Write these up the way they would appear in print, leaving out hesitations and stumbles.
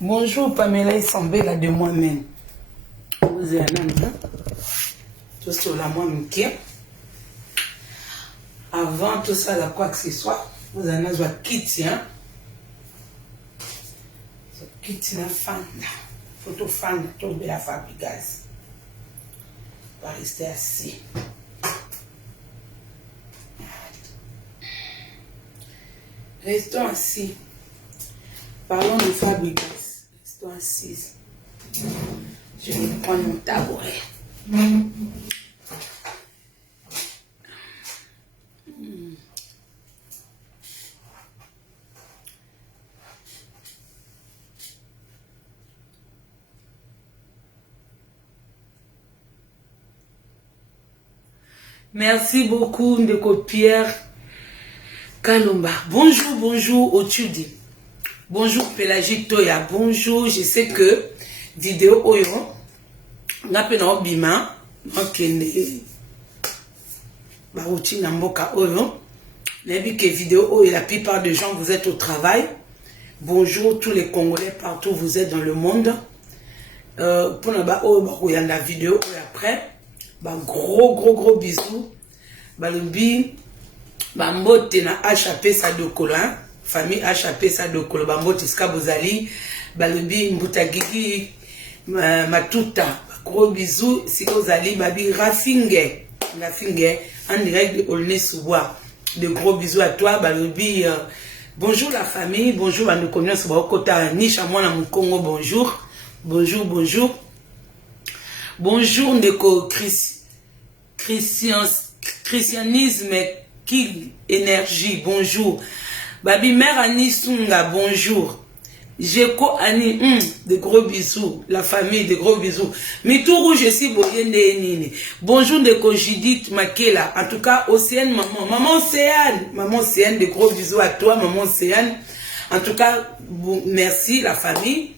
Bonjour Pamela Isambela de moi-même. Vous êtes là, tout sur la moi avant tout ça, là, quoi que ce soit, vous en avez un kit, hein? Ce kit la fanda, photo fanda, tout de la fabrication. On va rester assis. Restons assis. Parlons de fabrication. Restons assis. Je vais prendre mon tabouret. Merci beaucoup, Ndeko Pierre Kalomba. Bonjour, bonjour, Otudi. Bonjour, Pélagique Toya. Bonjour, je sais que vidéo Oyo, on a pu nous bima, donc Barouti Namboka Oyo. Mais vu que vidéo Oyo, la plupart des gens, vous êtes au travail. Bonjour, tous les Congolais, partout où vous êtes dans le monde. Pour nous, il y a la vidéo après. Gros bisous. Balobi bambote na HAP Sadokolo, famille HAP Sadokolo, bambote ska bozali, balobi mbutagigi matuta. Gros bisous si ozali babi Rafinge en direct de Aulnay-sous-Bois. De gros bisous à toi balobi. Bonjour la famille, bonjour à nous connaissons sur Kota Nisha Mwana Mukongo, bonjour. Bonjour Ndeko Christianisme qui énergie, bonjour. Babi mère Annie Sunga, bonjour. Jeko Annie, de gros bisous. La famille, de gros bisous. Mitou rouge ici, boyende nini. Bonjour Ndeko Judith Makela. En tout cas, Océane, maman Océane, de gros bisous à toi, maman Océane. En tout cas, merci la famille.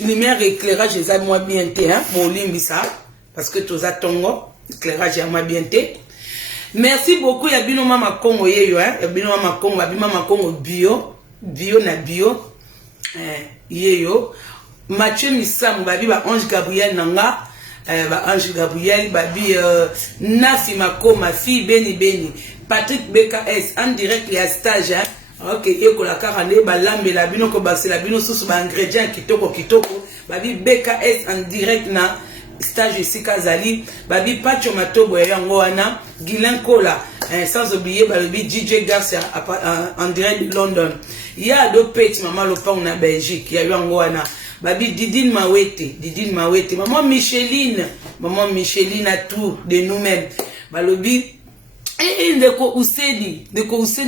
Lumière éclairage, les a moi bien té, hein, bon limbisa, parce que tous attendons, éclairage à moi bien té. Merci beaucoup, Yabino Mama Kongo yeyo, hein, Yabino Mama Kongo, Yabino Mama Kongo bio, yeyo. Mathieu Missam, Babi, Ange Gabriel Nanga, Ange Gabriel, Babi, Nafi Mako, ma fille, Beni, Patrick BKS, en direct, il y a stage, hein. Ok, yeko la karane balambe la bino ko basi la bino sous ba ingrédients kitoko babi BKS en direct na stage ici Kazali babi Pacho Matobo yango wana Guilain Kola sans oublier babi DJ Garcia en direct de London. Il y a deux petits maman Lopang na Belgique, il y a yango wana babi Didine Mawete maman Micheline à tout de nous-mêmes balobi. Ndeko Useni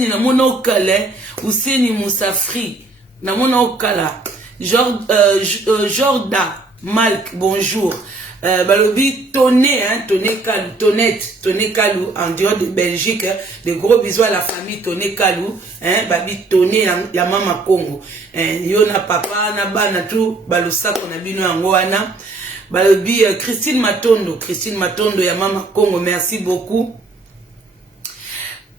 na mona okale Useni Moussafri na mona okala Jorda Malk bonjour balobi Tonnet Kalou en dehors de Belgique, de gros bisous à la famille Tonnet Kalou, hein, babi Tonnet ya mama Congo, yo na papa na bana tout balosa kona bino yango wana balobi Christine Matondo ya mama Congo, merci beaucoup.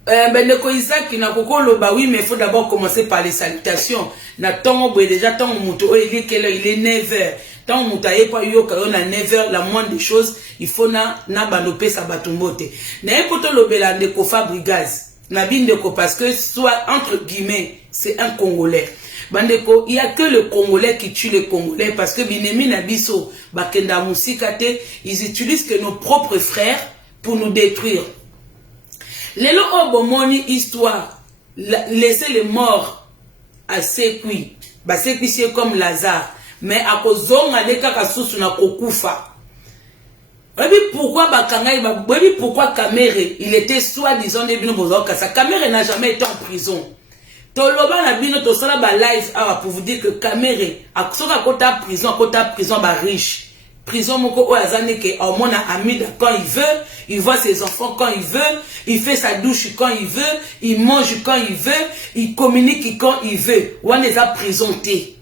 Ndeko Isaac na kokolo ba oui, mais il faut d'abord commencer par les salutations. Na tongo déjà tongo muto il est quelle heure? Il est 9h. Tant muta ye pa yo ka on a 9h, la moindre des choses, il faut na banope sa batumbote. Na epoto lobela Ndeko Fabrigaz. Na bindeko parce que soit entre guillemets, c'est un Congolais. Bandeko, il y a que le Congolais qui tue le Congolais parce que binemi na biso bakenda musikate, ils utilisent que nos propres frères pour nous détruire. Lelo obomoni histoire, laisser les morts à Sekui. Sekui c'est comme Lazare. Mais à cause de kaka na kokufa. Pourquoi Kamere, il était soi-disant débino bozoka. Sa Kamere n'a jamais été en prison. Toloba na bino to sala ba live pour vous dire que Kamere, à kota prison ba riche. Prison moko oazane ke au moins Amida quand il veut, il voit ses enfants quand il veut, il fait sa douche quand il veut, il mange quand il veut, il communique quand il veut. On les a présentés.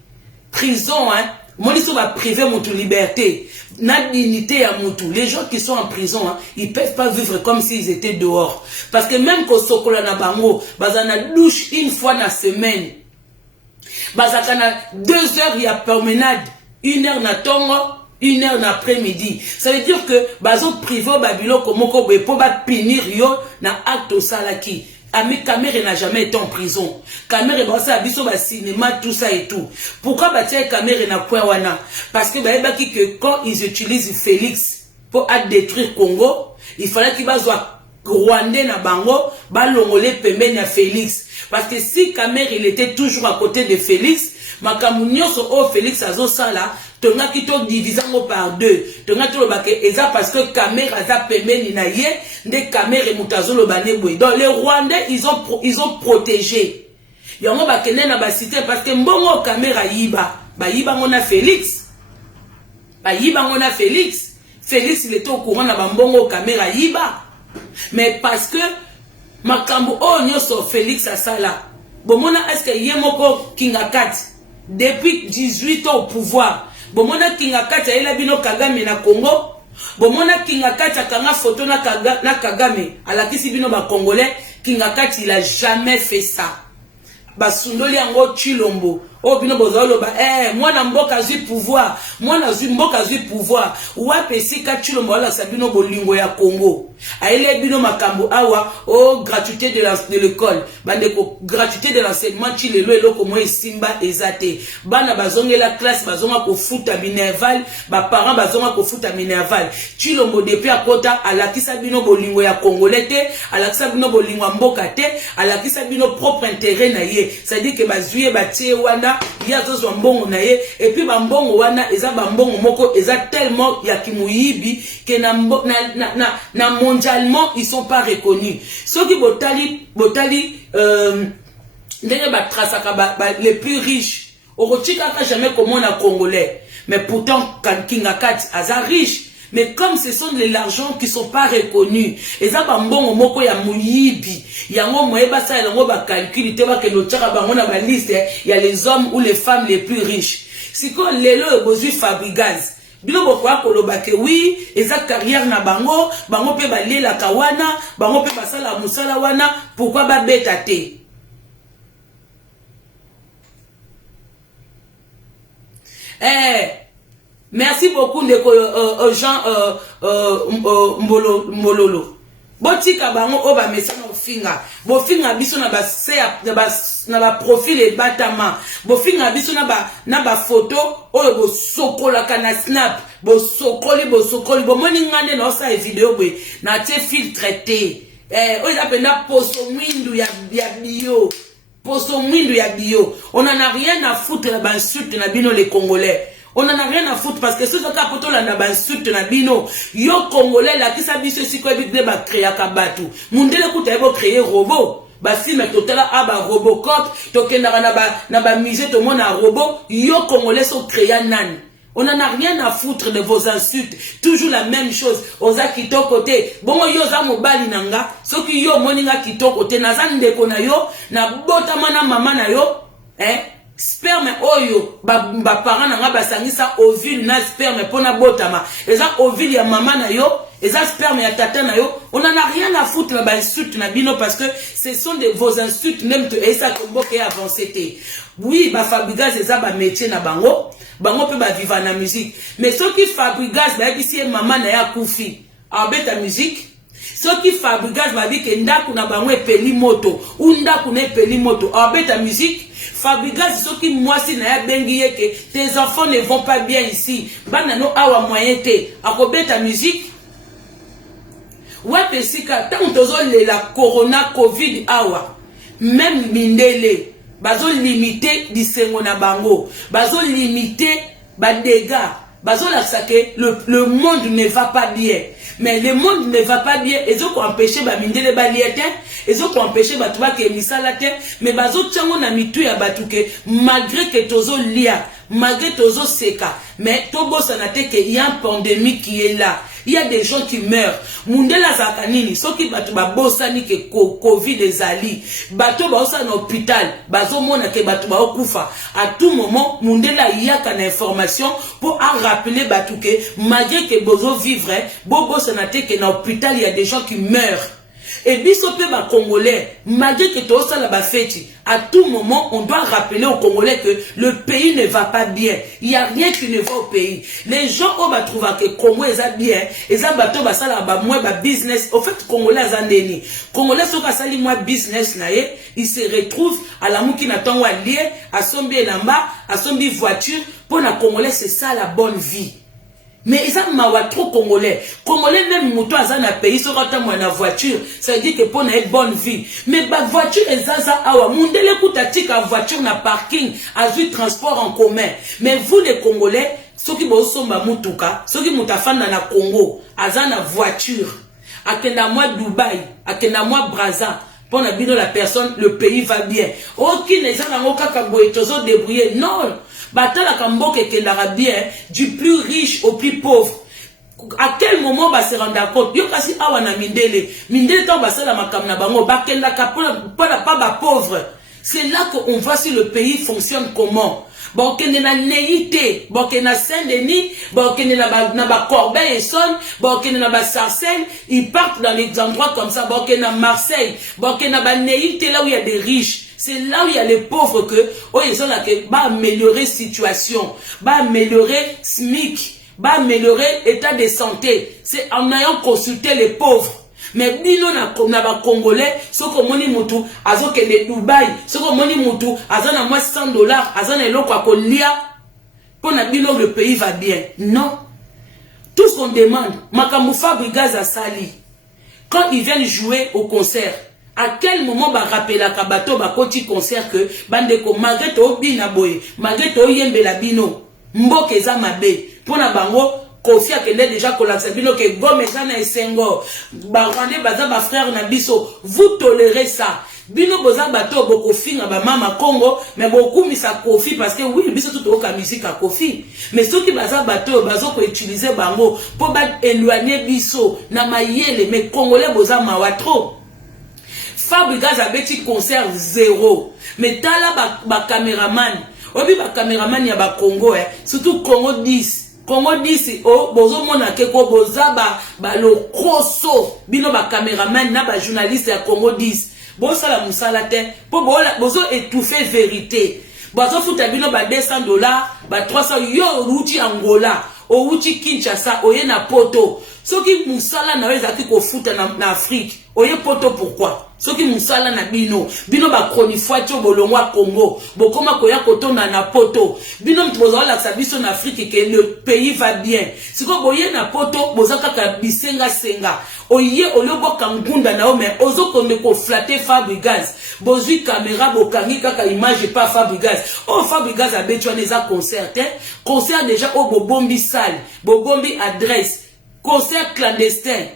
Prison, hein, Moniso va priver mon liberté, na dignité à mon tout. Les gens qui sont en prison, hein, ils peuvent pas vivre comme s'ils étaient dehors. Parce que même quand sokola na bango, bazana douche une fois na semaine. Bazakana 2 heures il y a promenade, 1 heure na tongo, 1 heure l'après-midi. Ça veut dire que bazo privé babilo komoko be po ba punir yo na acte salaki. Ami Kamere n'a jamais été en prison. Kamere brassé à biso ba cinéma tout ça et tout. Pourquoi batia Kamere na quoi wana? Parce que ba ki que quand ils utilisent Félix pour détruire Congo, il fallait qu'il bazwa Rwandais na bango ba longolé pembeni na Félix. Parce que si Kamere il était toujours à côté de Félix, makamunyo so o Félix azo sala tonga kito divisango par 2. Tonga to lobake eza parce que Kamere aza pembeni na ye nde Kamere mutazo lobane boy. Donc les Rwandais ils ont protégé. Yango bakene na ba cité parce que mbongo Kamere yiba, ba yiba ngona Félix. Ba yiba ngona Félix. Félix il était au courant na ba mbongo Kamere yiba. Mais parce que makambo o nyoso Félix asala. Bomona est-ce que yemoko Kingakati depuis 18 ans au pouvoir. Bomona Kingakati aela bino Kagame na Congo. Bomona Kingakati akanga photo na Kagame alakisi bino ba Congolais. Kingakati il a jamais fait ça. Basundoli yango Chilombo. Oh bino bozalo ba mwana mboka zui pouvoir. Mwana zui mboka zui pouvoir. Wape sika Chilombo ala sabino bolingo ya Congo. Aele bino makambo awa gratuité de l'école. Bandeko gratuité de l'enseignement Chilelo eloko mo esimba ezate. Bana bazonge la classe bazonga ko futa minerval, ba parents bazonga ko futa minerval. Chilombo depuis akota alakisa bino bolingo ya Congolais te, alakisa bino bolingo mboka te, alakisa bino propre intérêt na ye. Ça dit que bazuye batie wana ya zozo mbongo na ye et puis bambongo wana eza bambongo moko eza tellement ya kimuyibi que na mondialement ils sont pas reconnus. Ceux qui botali ndenge ba trasaka les plus riches orochika ka jamais comme on a Congolais mais pourtant Kingakati aza riche. Mais comme ce sont de l'argent qui sont pas reconnus, et ça bambongo moko ya muyibi, yango moeba sa yango ba calcul te ba ke no tshaka bango na ba liste, il y a les hommes ou les femmes les plus riches. Siko lelo bozu Fabregas. Bilo bokwa koloba ke oui, eza carrière na bango pe balela kawana, bango pe basala musala wana, pourquoi ba beta te? Merci beaucoup Ndeko Jean Mbololo. Botika bango oba mesana ofinga. Bofinga biso na ba profil et batama. Bofinga biso na ba photo oyo bo sokola kana snap. Bo sokoli. Bo moni ngane na osa video bwe na te filtre te. Oyo apenda poso mwindu ya bio. Poso mwindu ya bio. On en a rien à foutre na insulte na bino les Congolais. On en a rien à foutre parce que si on a poto la insulte na bino, yo Congolais la qui s'habille si quoi bide ba créer kabatu. Mundele kuta ebo créer robot. Ba film totala aba Robocop, tokenda na ba musée to mona robot, yo Congolais sont créés nan. On n'en a rien à foutre de vos insultes. Toujours la même chose. Oza kito côté. Bon yo za mobali nanga, soki yo moninga kito côté na zande kona yo, na botama na mama na yo, sperme oyo ba parents nanga basangisa ovule na sperme pona botama eza ovule ya mama na yo eza sperme ya tata na yo. On en a rien à foutre na ba insulte na bino parce que ce sont de vos insultes même te esa komboke avancé te. Oui ba Fabregas eza ba métier na bango pe ba vivre na musique mais ceux qui Fabregas ba bisi mama na ya kufi abeta musique. Ceux qui Fabregas ba bi ke ndaku na bango epeli moto ou ndaku na epeli moto abeta musique. Fabregas ceux qui moi si na ya bengi yeke tes enfants ne vont pas bien ici bana no awa moyen te akobeta musique. Ouais pesika tant tozo la corona covid awa même mindele bazo limiter disengo na bango bazo limiter ba dégâts bazo la que le monde ne va pas bien. Mais le monde ne va pas bien. Ils ont empêché ba mindele ba liete, ils ont empêché ba tuba ke misala te, mais bazo tsango na mitu ya batuke malgré que tozo lia, malgré tozo seka, mais tobo sanate que il y a une pandémie qui est là. il y a des gens qui meurent. Mundela zakanini, ceux qui battent babosani ke Covid ezali, bato baosa na hôpital, bazo mona ke bato baokufa. À tout moment, Mundela yaka na information pour rappeler bato ke malgré que bozo vivre, bobo sanate ke na hôpital il y a des gens qui meurent. Et bisope ba Congolais, malgré que tout ça la bafeti, à tout moment, on doit rappeler aux Congolais que le pays ne va pas bien. Il n'y a rien qui ne va au pays. Les gens ont trouvé que Congo est bien, ils ont bateau ba sala ba moi ba business. Au fait, Congolais ont ndeni. Congolais sont pas sali moi business na ye, ils se retrouvent à la mouki na tango lié, à sombi namba, à sombi voiture. Pour la Congolais, c'est ça la bonne vie. Mais ils ont mawa trop Congolais. Congolais même mouton à un pays, ils sont dans la voiture. Ça veut dire que pour une bonne vie. Mais la voiture est zaza awa. Mundele koutatik à voiture na parking, à du transport en commun. Mais vous les Congolais, ceux qui sont ba mutuka, ceux qui moutafan dans la Congo, à la voiture. À kenda moi Dubaï, à kenda moi Brazza. Pour la bino la personne, le pays va bien. Aucun des gens n'ont qu'à se débrouiller. Non. Batala Kamboke kendara bien, du plus riche au plus pauvre. À quel moment va se rendre compte? Yo kasi awana mindele. Mindele tant basa la makamna bango. Bakenda kapona pas pauvre. C'est là qu'on voit si le pays fonctionne comment. Bon, qu'il y a Néité, bon, qu'il y a Saint-Denis, bon, qu'il y a Corbeil et Son, bon, qu'il y a Sarcelles, ils partent dans les endroits comme ça, bon, qu'il y a Marseille, bon, qu'il y a Néité, là où il y a des riches. C'est là où il y a les pauvres que, oh, ils sont là que, bah, améliorer situation, bah, améliorer SMIC, bah, améliorer état de santé. C'est en ayant consulté les pauvres. Mais bino na ba Congolais, ce que moni mutu, azo ke le Dubaï, ce que moni mutu, azo na moins $100, azo na eloko akolia, pour na bino le pays va bien. Non. Tout ce qu'on demande, Makamou Fabrigaz a sali. Quand ils viennent jouer au concert, à quel moment ba rappeler à Kabato ba koti concert que bandeko malgré to bina boye, malgré to yembe la bino, mboke za mabe, pour na bango Kofi a déjà collapsé bino que Gomezana et Senghor, Barande baza ba frère na biso, vous tolérez ça. Bino boza bato boko finga ba mama Congo, mais beaucoup misa Kofi parce que oui, biso tout oka musique à Kofi. Mais ceux qui baza bato bazo ko utiliser bango pour ba éloigner biso na mayele, mais Congolais boza mawa trop. Fabrigaz a beti concert 0. Mais tala ba caméraman, obi ba caméraman ya ba Congo surtout Congo 10. Congo 10 oh bozo mona ke ko boza ba lo kroso bino ba caméraman na ba journaliste ya Congo 10 boza la musala te po bozo étouffer vérité bozo futa bino ba $200 ba 300 yo ruti Angola o ruti Kinshasa oye na poto soki musala na weza ki ko futa na Afrique oye poto pourquoi soki musala na bino ba chronifoitio bolongwa Congo bokoma koya kotonda na poto bino mtoza la sabiso na Afrique que le pays va bien siko boye na poto bozaka ka bisenga senga oye olobo kangunda na ome ozo konde ko flatter Fabrigaz bozui caméra bokangi kaka image pas Fabrigaz oh Fabrigaz a betchone za concert concert déjà au bobombi salle bobombi adresse concert clandestin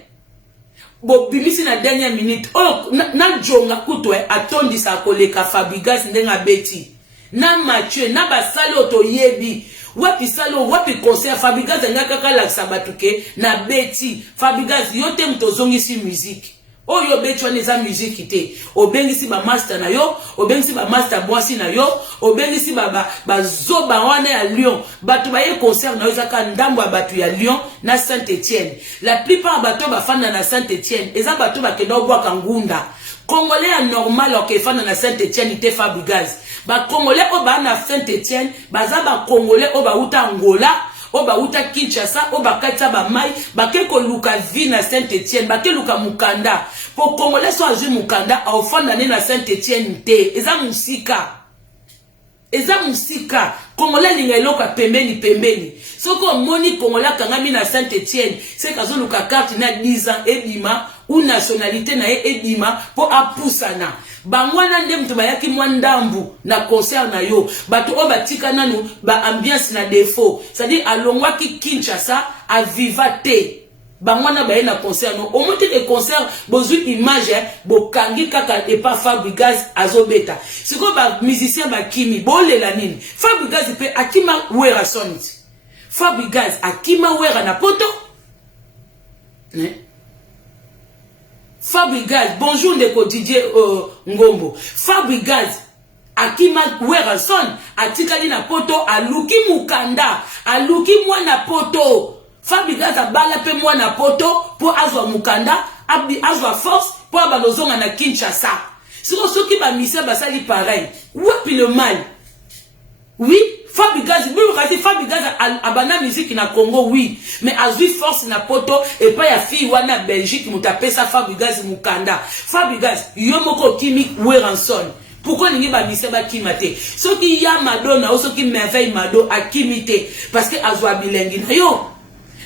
bo bimisi na dernière minute oh na jonga kutwe atondisa koleka Fabrigaz ndenga beti na Mathieu na basali otoyebi wapi salo wapi concert Fabrigaz ngaka kala sabatuke na beti Fabrigaz yote mtozongisi musique oyo betchone za musique te obengisi ba master na yo obengisi ba master boisi na yo obengisi ba zoba wana ya Lyon batu ba ye concert na yo zaka ndambo ya batu ya Lyon na Saint-Étienne la plupart batu ba fanda na Saint-Étienne eza batu ba kenda obwa kangunda Congolais ya normal ok fanda na Saint-Étienne te Fabrigaz ba Congolais o ba na Saint-Étienne baza ba Congolais o ba uta Angola oba uta Kinshasa oba katsa ba mai bakeko luka vi na Saint-Étienne bakeluka mukanda po Congolais so azu mukanda aufanda na Saint-Étienne te eza musika Congolais linga eloka pembeni soko moni Congolais kangami na Saint-Étienne c'est kazo luka carte na 10 ans ebima ou nationalité na ebima po apusana bangwana nde mtu bayaki mwandambu na concert na yo bato o batika nanu ba ambiance na défaut c'est-à-dire alongwa ki Kinshasa a vivate bangwana baye na concert no au moins que concert bozu image bokangi kaka et pas Fabrigaz azobeta siko ba musicien ba kimi bolela nini Fabrigaz pe akima wera sonit Fabrigaz akima wera na poto Fabregas, bonjour Ndeko Didier Ngombo. Fabregas, Akima Weranson, Atikali na poto, Aluki Mukanda, Aluki Mwana poto. Fabregas a balape Mwana poto, pour Azwa Mukanda, Abdi Azwa Force, pour Abalozonga na Kinshasa. Si on s'occupe à Missa Basali pareil, où est le mal? Oui, Fabregas, Fabregas a bana musique na Congo, oui. Mais Azwi Force na poto, et pas ya fille wana Belgique, mutape sa Fabregas Mukanda. Fabregas, Yomoko Kimi Weranson. Pourquoi n'y a pas mis ça kimate? Ce qui y a Madonna, ou ce qui merveille Mado a kimité. Parce que Azwa bilingue na yo.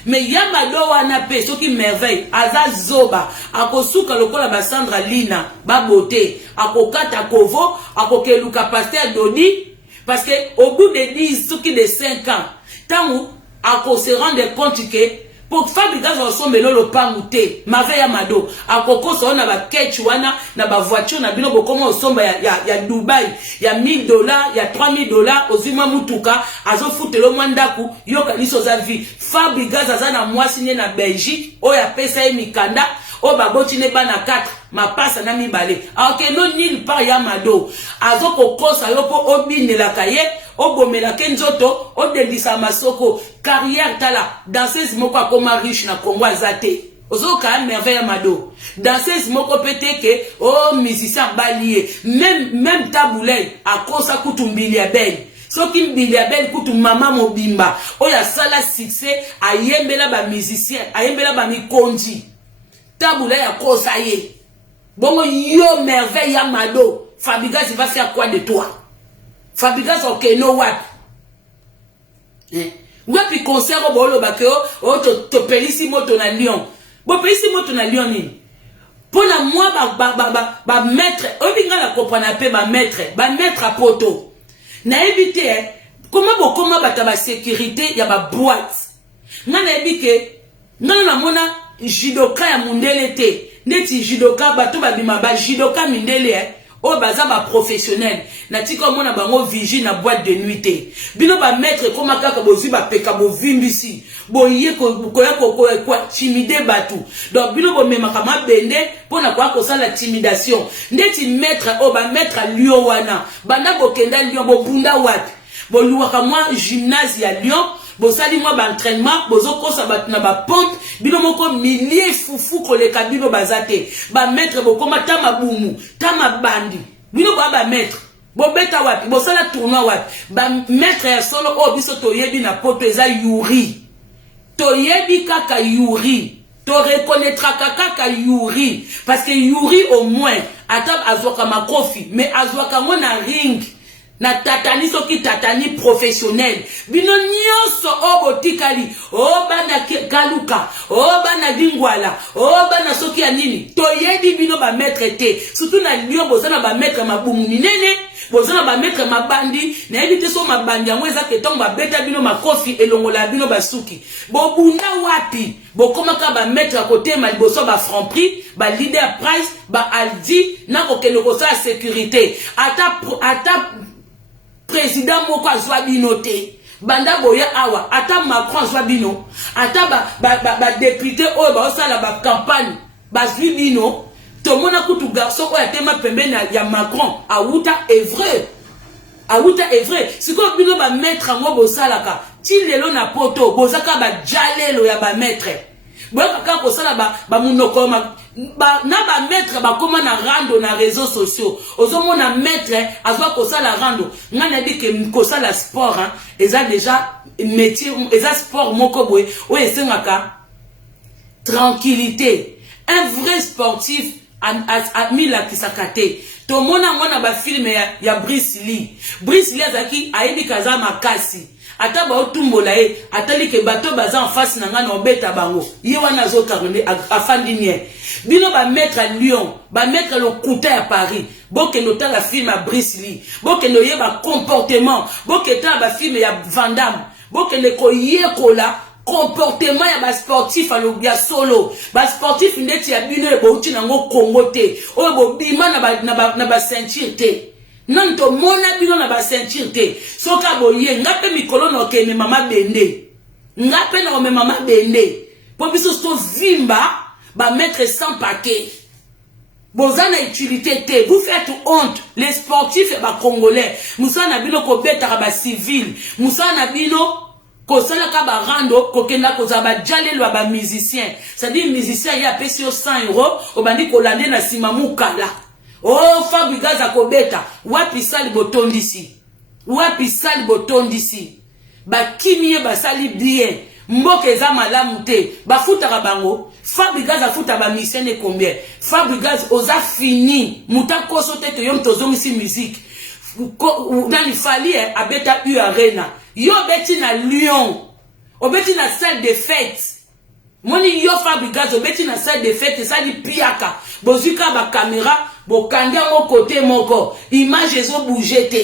Mais y a Mado wana pe, ce qui merveille, Aza Zoba, Akosuka lokola Basandra Lina, Babote, Akokata Kovo, Akokeluka Pasteur Dodi. Parce que au bout de 10, ceux qui de 5 ans, tant où Ako se rende compte que pour Fabregas ensemble le pamouté, ma veille amado, Akoko so na ba ketch wana, na ba voiture na bino bokoma ensemble ya Dubaï, ya $1000, ya $3000, ozima mutuka, azo fute lo mwandaku, yoka liso za vie. Fabregas aza na mwasi nye na Belgique, o ya pesa e mikanda, o baboti ne ba na 4. Ma passe na mibale. Alors que non nil par yamado. Azo kokosa yopo obine la kaye, obomela kenzoto, odendisa masoko, carrière tala, danseuse moko akoma riche na Congo azate. Ozo ka merveille amado. Danseuse moko peteke, oh musicien balié, même taboulay, akosa kutumbili ya belle. Soki mbili ya belle kutu mama mobimba, oya sala succès, ayembela ba musicien, ayembela ba mikonji. Taboulay akosa ye. Bon, yo merveille amado. Fabregas, il va faire quoi de toi? Fabregas, ok, no what? Wapi concert au bolo bakeo, oh, to pelisi moto na Lyon. Bo pelisi moto na Lyon ni. Pona moi, ba maître, obi nga la comprendre pe ba maître à poto. Na éviter, comment bata ba sécurité, ya ba boîte. Nga na éviter, nga na mona judoka ya mundele te. Neti judoka bato babima ba judoka mindele o baza ba professionnel na tika mona bango vigile na boîte de nuit te bino ba maître koma kaka bozi ba peka bo vimbisi boye ko timide batu donc bino bo mema kama bende pona kwa ko sala intimidation neti maître o ba maître Lyon wana banda bokenda Lyon bo bunda wapi bo luwaka mwa gymnase ya Lyon. Bosali moi ba entraînement bozo kosa bat na ba pompe bino moko milliers fufu koleka bino bazate ba maître bokoma tama bumu tama bandi bino ba maître bo beta wapi bosala tournoi wapi ba maître ya solo o biso toyebi na poto eza yuri toyebi kaka yuri to reconnaîtra kaka yuri parce que yuri au moins atab azwaka makofi mais azwaka mona ring na tatani soki tatani professionnel bino nyonso obotikali bana kaluka bana dingwala bana soki ya nini toyebi bino ba maître te surtout na Lyon bozana ba maître mabumu minene bozana ba maître mabandi na ebite so mabandi yango eza ke tongo ba beta bino makofi elongola bino basuki bobunda wapi bokomaka ba maître côté ma liboso ba Franprix ba leader price ba Aldi na kokende kosa sécurité ata président moko azwa bino te banda boya awa ata Macron azwa bino ata ba député oyo ba osala ba campagne bazwi bino to mona kutu garçon oyo atema pembeni ya Macron awuta est vrai siko bino ba maître ngo bosalaka ti lelo na poto bozaka ba jalelo ya ba maître boka ka kosala ba munoko na ba maître ba koma na rando na réseaux sociaux ozomo na maître azwa kosala rando ngana dit que kosala sport hein eza déjà métier eza sport moko boy o esengaka tranquillité un vrai sportif a mis la kisakate to mona ngona ba film ya Bruce Lee azaki ayebi kaza makasi ata ba otumbola atali ke bato baza en face na ngana obeta bango ye wana zo karone afandi nie bino ba mettre à Lyon ba mettre le couteau à Paris boke nota la film à Bruce Lee boke no ye ba comportement boke ta ba film ya Van Damme boke le ko ye kola comportement ya ba sportif alobia solo ba sportif ndeti ya bino e bo uti nango Congo te o bo bima na ba ceinture te non to mona bino na ba ceinture te soka boye ngape mikolo no ke me mama bende ngape na me mama bende pour biso sto vimba ba mettre sans paquet bozana utilité te vous faites honte les sportifs et ba congolais musana bino ko betaka ba civil musana bino ko sala ka ba rando ko kenda ko za ba jalelwa ba musicien ça dit musicien ya pesi yo 100 € obandi ko lande na simamu kala oh Fabregas akobeta wapi sali botondisi wapi sali botondisi ba kimie ba sali bien mboka eza malamu te bafutaka bango Fabregas afuta ba misene combien Fabregas oza fini mutakoso te to yom tozongisi musique nani fali abeta U Arena yo beti na Lyon obeti na salle de fête moni yo Fabregas obeti na salle de fête ça di piaka bozuka ba caméra bokanga mo côté moko image ezo bouger te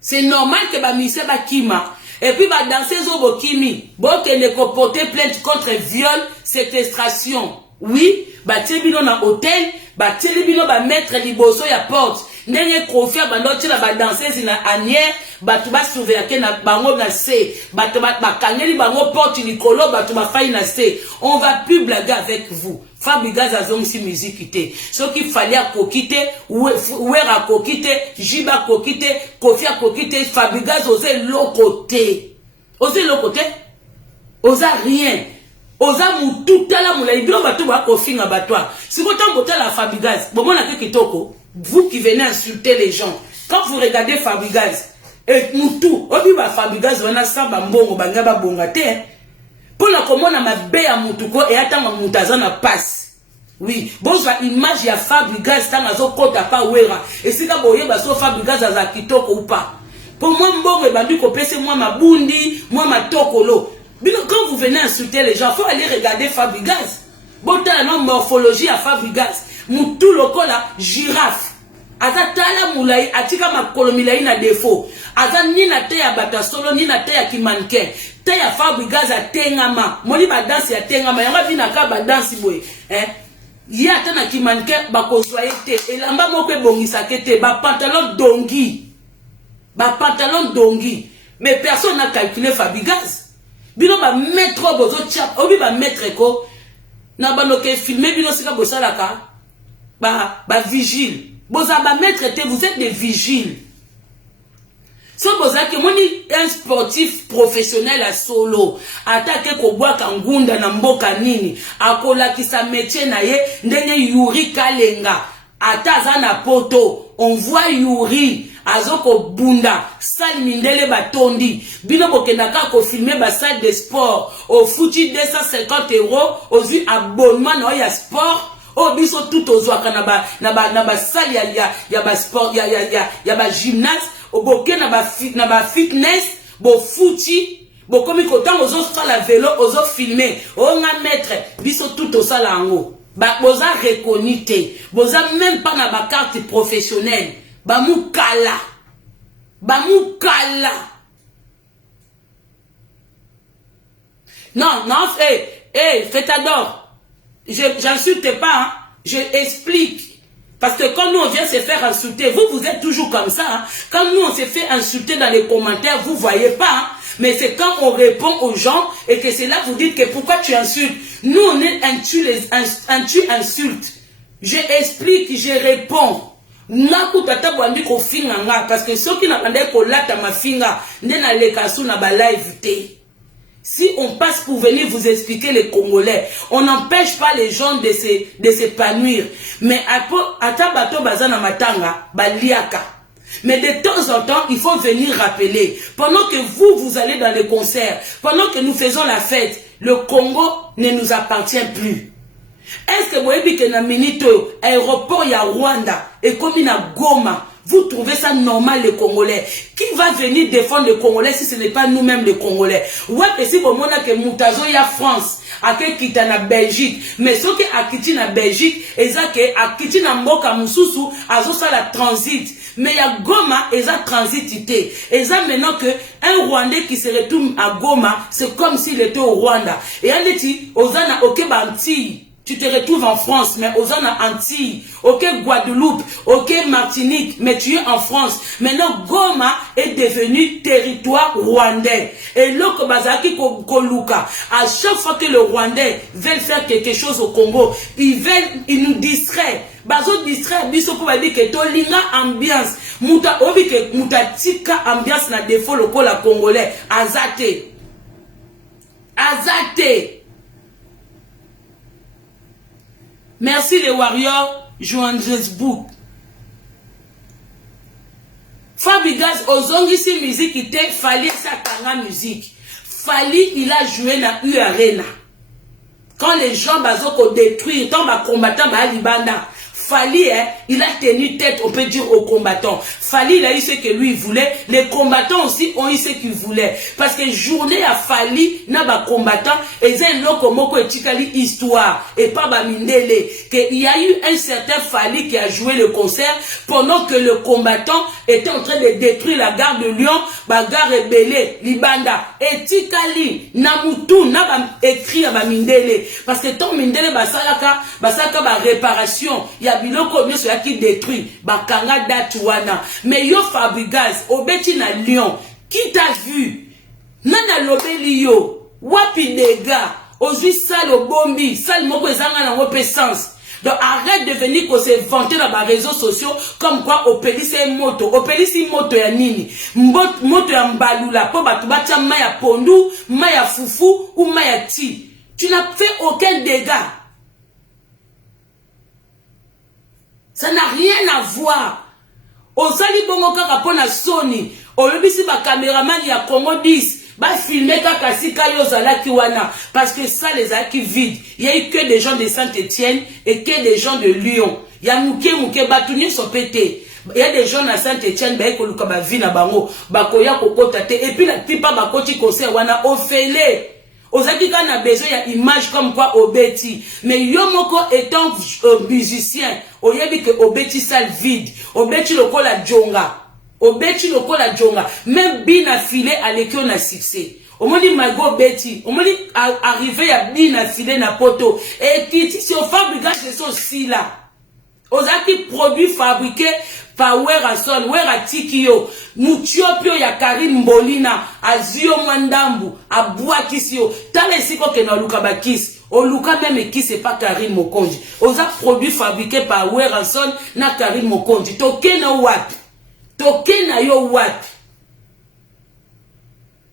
c'est normal que ba mise ba kima et puis ba danser zo bokimi bokende ko porter plainte contre viol séquestration oui ba tebino na hôtel ba telebino ba mettre liboso ya porte ndenge confia ba ndoti la ba danseuse na anière batu ba surveiller na bango na C batu ba kangeli bango porte likolo batu ba faille na C on va plus blaguer avec vous Fabregas azongisi musique te soki fallait à kokite Wera kokite Jiba kokite Kofia kokite Fabregas osé lokote osa rien osa mutu tala mulai bilo bato ba kofinga batwa siko tango tala Fabregas bomona ke kitoko vous qui venez insulter les gens quand vous regardez Fabregas et mutu obi ba Fabregas wana samba mbongo banga ba bonga te pour la komona mabe ya mutuko et atanga mutazana passe oui bonjour image ya Fabregas tanga zo kota pa Wera et sika boye ba so Fabregas aza kitoko ou pas pour moi mbongo e bandu ko pese moi mabundi moi matokolo bino quand vous venez insulter les gens faut aller regarder Fabregas bota la morphologie à Fabregas mutu lokola girafe azatala mulai atika makolo milai na défaut aza ni na te ya bata solo ni na te ya kimanken te ya Fabregas atengama moni ba danse ya tengama yanga vina ka ba danse boy ya te na kimanken ba kosoye te elamba moko ebongisa kete ba pantalon dongi mais personne n'a calculé Fabregas bino ba mettre bozo chap obi ba mettre ko na banoke filmer bino sika bosalaka ba vigile boza ba mettre te vous êtes des vigiles so boza ke moni un sportif professionnel à solo attaque ko bwaka ngunda na mboka nini akola kisa métier na ye ndenge Yuri Kalenga ataza na poto on voit Yuri azoko bunda salle mindele batondi bino bokendaka ko filmer ba salle de sport au foutu 250 € ozu abonnement na ya sport o biso tout ozwaka na ba salle ya ba sport ya ba gymnase oboke na ba fitness bo fouti bokomi kotango ozo sala vélo ozo filmer o nga maître biso tout osala ngo ba boza reconnu te boza même pas na ba carte professionnelle Bamukala. Non, Fetador. J'insulte pas, hein. Je explique. Parce que quand nous on vient se faire insulter, vous êtes toujours comme ça. Hein. Quand nous on se fait insulter dans les commentaires, vous voyez pas. Hein. Mais c'est quand on répond aux gens et que c'est là vous dites que pourquoi tu insultes. Nous on est un tu insulte. Je explique, je réponds. Parce que ceux qui n'attendent ko lata ma finga, na lekasu na ba live te. Si on passe pour venir vous expliquer les Congolais, on n'empêche pas les gens de s'épanouir. Mais à tabato bazana matanga, baliaka. Mais de temps en temps, il faut venir rappeler. Pendant que vous allez dans les concerts, pendant que nous faisons la fête, le Congo ne nous appartient plus. Est-ce que vous voyez que dans Minito, aéroport ya Rwanda et comme il a Goma, vous trouvez ça normal les Congolais? Qui va venir défendre les Congolais si ce n'est pas nous-mêmes les Congolais? Ouais, et si vous voyez que Moutazo ya France, à qui na Belgique, mais ceux qui a quitté na Belgique, et ça qui a quitté na Mboka Moussousou, azo ça la transit. Mais il y a Goma, et ça transitité. Et ça maintenant que un Rwandais qui se retourne à Goma, c'est comme s'il était au Rwanda. Et on dit, Ozana Okebanti. tu te retrouves en France, mais aux Antilles, ok, Guadeloupe, ok, Martinique, mais tu es en France. Maintenant, Goma est devenu territoire rwandais. Et l'autre Bazaki Koluka, à chaque fois que le Rwandais veut faire quelque chose au Congo, il nous distrait. Bazo distrait, biso pour dire que tolinga ambiance, muta obi que muta tika ambiance na défaut le la congolais, azate. Azate. Merci les warriors, Johannesburg. Fabigaz ozongisi musique était Fali sa kanga musique. Fali il a joué na U Arena. Quand les gens bazoko détruire, tant ba combattant ba libanda. Fali, il a tenu tête, on peut dire, aux combattants. Fali, il a eu ce que lui voulait. Les combattants aussi ont eu ce qu'ils voulaient. Parce que journée à Fali, n'a pas combattant, et c'est un lokomoko et tikali histoire, et pas bamindele. Il y a eu un certain Fali qui a joué le concert pendant que le combattant était en train de détruire la gare de Lyon, la gare rebelle, Libanda. Et tikali, namutu, n'a pas écrit à bamindele. Parce que tant mindele, basalaka, ba réparation, il y a biloko mieux celui qui détruit bakanga datuana mais yo Fabregas obeti na Lyon qui t'a vu nana lobeli yo wapi dega ozui sale bombi sale moko ezanga na ngope sens. Donc arrête de venir qu'on se vanter dans les réseaux sociaux comme quoi opelisi moto ya nini moto ya mbalula po batu batia maya pondu maya fufu ou maya ti. Tu n'as fait aucun dégât. Ça n'a rien à voir. Osali bongo kaka pona Sony. Olobisi ba caméraman ya Congo 10. Ba filmer kaka sika yo zalaki wana. Parce que ça les a qui vide. Il y a eu que des gens de Saint-Étienne et que des gens de Lyon. Il y a mouke batuni sont pétés. Il y a des gens à Saint-Étienne ba ekoluka ba vi na bango. Ba koya kokota te. Et puis la plupart ba koti concert wana ofele. Ozaki kana besoin ya image comme quoi obeti. Mais Yomoko étant musicien, oyebi que obeti salle vide. Obeti lokola jonga. Obeti lokola jonga. Même Bina filé à l'école na succès. Omoni Mago Betty. Omoni arrivé à Bina filé na poto. Et qui si on fabrique de son si là. Ozaki produit fabriqué par Werason, Weratikio, Muchiopio ya Karim Bolina, Azio Mwandambu, Abuakisio, Tale siko ke na luka bakis, o luka même qui c'est pas Karim Mokonji. Oza produit fabriqué par Werason na Karim Mokonji. Toke na wapi? Toke na yo wapi?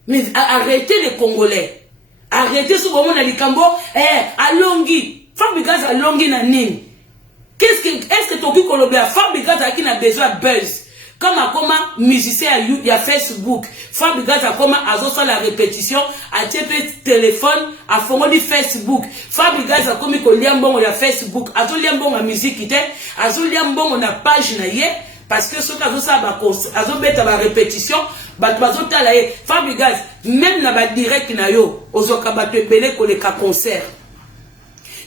Mais arrêtez les Congolais. Arrêtez ce moment na likambo, alongi. Fabigaz alongi na nini? Est-ce que Toki Kolobia, Fabregas a qui n'a besoin de buzz? Comme à comment musicien il y a Facebook, Fabregas a comment a fait la répétition, a TP téléphone, a fait du Facebook. Fabregas a comme il y a un bon a Facebook, a tout un bon à musique qui était, a tout un bon on a page naïe, parce que ce cas ça va a tout bête à la répétition, Fabregas même na ba direct na yo, ozoka ba te belé ko le concert.